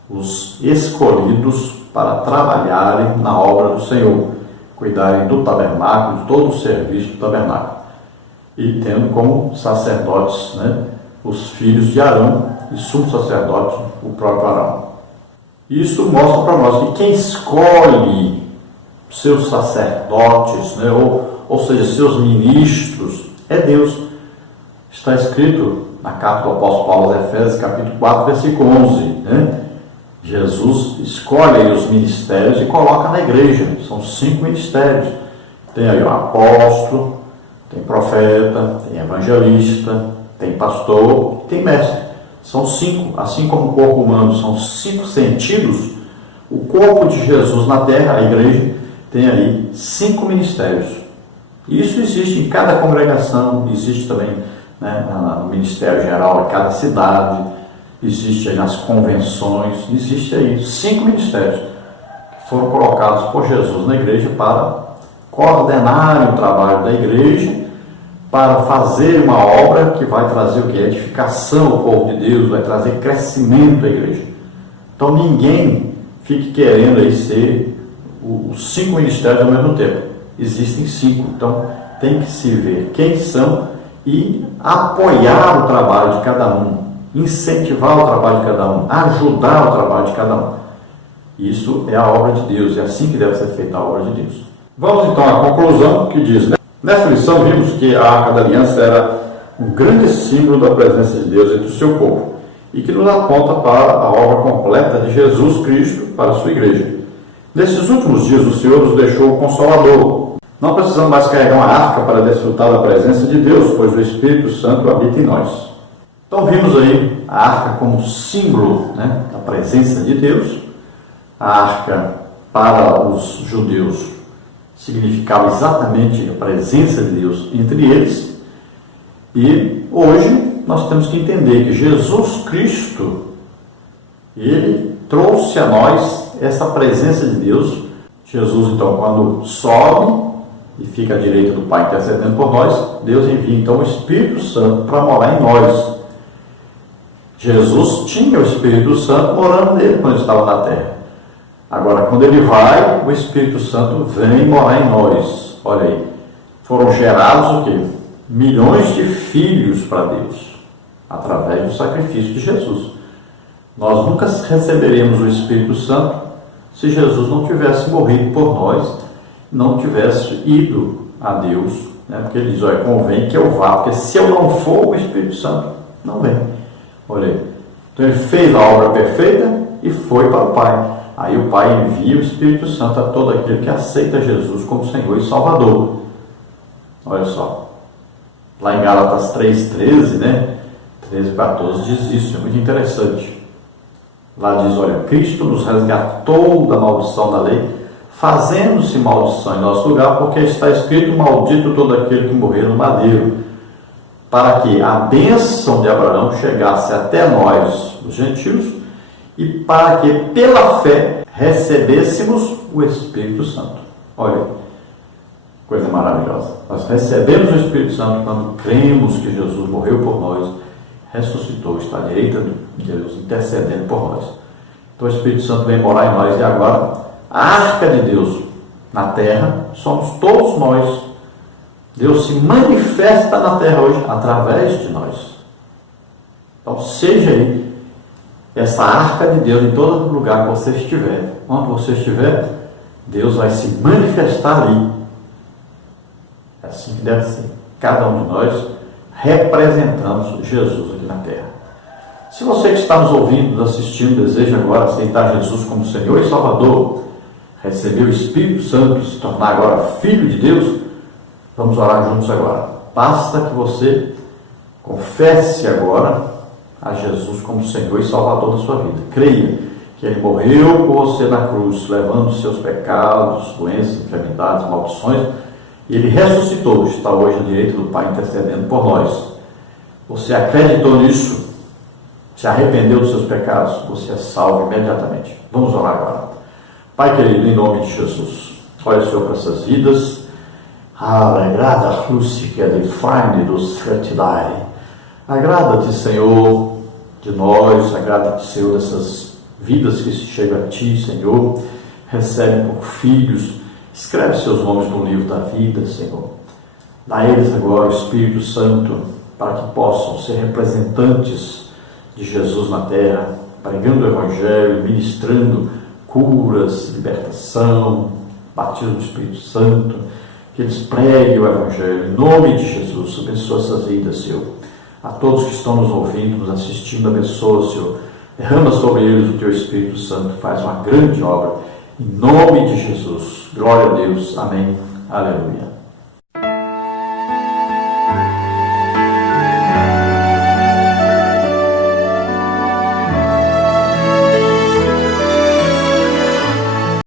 os escolhidos para trabalharem na obra do Senhor, cuidarem do tabernáculo, de todo o serviço do tabernáculo. E tendo como sacerdotes, né, os filhos de Arão e sumo sacerdote, o próprio Arão. Isso mostra para nós que quem escolhe seus sacerdotes, né, ou seja, seus ministros, é Deus. Está escrito na carta do apóstolo Paulo aos Efésios, capítulo 4, versículo 11, né? Jesus escolhe os ministérios e coloca na igreja. São 5 ministérios. Tem aí o apóstolo, tem profeta, tem evangelista, tem pastor, tem mestre. São 5, assim como o corpo humano são 5 sentidos, o corpo de Jesus na terra, a igreja, tem aí 5 ministérios. Isso existe em cada congregação, existe também, né, no ministério geral de cada cidade, existe aí nas convenções, existe aí 5 ministérios que foram colocados por Jesus na igreja para coordenar o trabalho da igreja, para fazer uma obra que vai trazer o que? Edificação ao povo de Deus, vai trazer crescimento à igreja. Então ninguém fique querendo aí ser os 5 ministérios ao mesmo tempo. Existem 5, então tem que se ver quem são e apoiar o trabalho de cada um, incentivar o trabalho de cada um, ajudar o trabalho de cada um. Isso é a obra de Deus, é assim que deve ser feita a obra de Deus. Vamos então à conclusão que diz, né? Nessa lição vimos que a Arca da Aliança era um grande símbolo da presença de Deus entre o seu povo e que nos aponta para a obra completa de Jesus Cristo para a sua igreja. Nesses últimos dias o Senhor nos deixou o Consolador. Não precisamos mais carregar uma arca para desfrutar da presença de Deus, pois o Espírito Santo habita em nós. Então vimos aí a arca como símbolo, né, da presença de Deus. A arca para os judeus significava exatamente a presença de Deus entre eles, E hoje nós temos que entender que Jesus Cristo, Ele trouxe a nós essa presença de Deus. Jesus, então, quando sobe e fica à direita do Pai intercedendo por nós, Deus envia então o Espírito Santo para morar em nós. Jesus tinha o Espírito Santo morando nele quando ele estava na terra. Agora, quando ele vai, o Espírito Santo vem morar em nós. Olha aí, foram gerados o quê? Milhões de filhos para Deus, através do sacrifício de Jesus. Nós nunca receberemos o Espírito Santo se Jesus não tivesse morrido por nós, não tivesse ido a Deus, né? Porque ele diz, olha, convém que eu vá, porque se eu não for, o Espírito Santo não vem. Olha aí. Então ele fez a obra perfeita e foi para o Pai. Aí o Pai envia o Espírito Santo a todo aquele que aceita Jesus como Senhor e Salvador. Olha só. Lá em Gálatas 3,13, né? 13 e 14 diz isso, é muito interessante. Lá diz, olha, Cristo nos resgatou da maldição da lei, fazendo-se maldição em nosso lugar, porque está escrito, maldito todo aquele que morrer no madeiro, para que a bênção de Abraão chegasse até nós, os gentios, e para que pela fé recebêssemos o Espírito Santo. Olha, coisa maravilhosa. Nós recebemos o Espírito Santo quando cremos que Jesus morreu por nós, ressuscitou, está à direita de Deus, intercedendo por nós. Então o Espírito Santo vem morar em nós e agora a arca de Deus na terra somos todos nós. Deus se manifesta na terra hoje através de nós. Então seja aí essa arca de Deus em todo lugar que você estiver. Onde você estiver, Deus vai se manifestar ali. É assim que deve ser. Cada um de nós representamos Jesus aqui na terra. Se você que está nos ouvindo, nos assistindo, deseja agora aceitar Jesus como Senhor e Salvador, receber o Espírito Santo, se tornar agora filho de Deus, vamos orar juntos agora. Basta que você confesse agora a Jesus como Senhor e Salvador da sua vida. Creia que Ele morreu por você na cruz, levando os seus pecados, doenças, enfermidades, maldições, e Ele ressuscitou, está hoje à direita do Pai intercedendo por nós. Você acreditou nisso, se arrependeu dos seus pecados, você é salvo imediatamente. Vamos orar agora. Pai querido, em nome de Jesus, olha, Senhor, para essas vidas. Agrada luz que é define dos fertilidade. Agrada-te, Senhor, de nós, agrada-te, Senhor, dessas vidas que se chegam a Ti, Senhor, recebem por filhos. Escreve seus nomes no livro da vida, Senhor. Dá a eles agora o Espírito Santo para que possam ser representantes de Jesus na terra, pregando o Evangelho, ministrando curas, libertação, batismo do Espírito Santo, que eles preguem o Evangelho. Em nome de Jesus, abençoa essas vidas, Senhor. A todos que estão nos ouvindo, nos assistindo, abençoa, Senhor. Derrama sobre eles o Teu Espírito Santo, faz uma grande obra. Em nome de Jesus. Glória a Deus. Amém. Aleluia.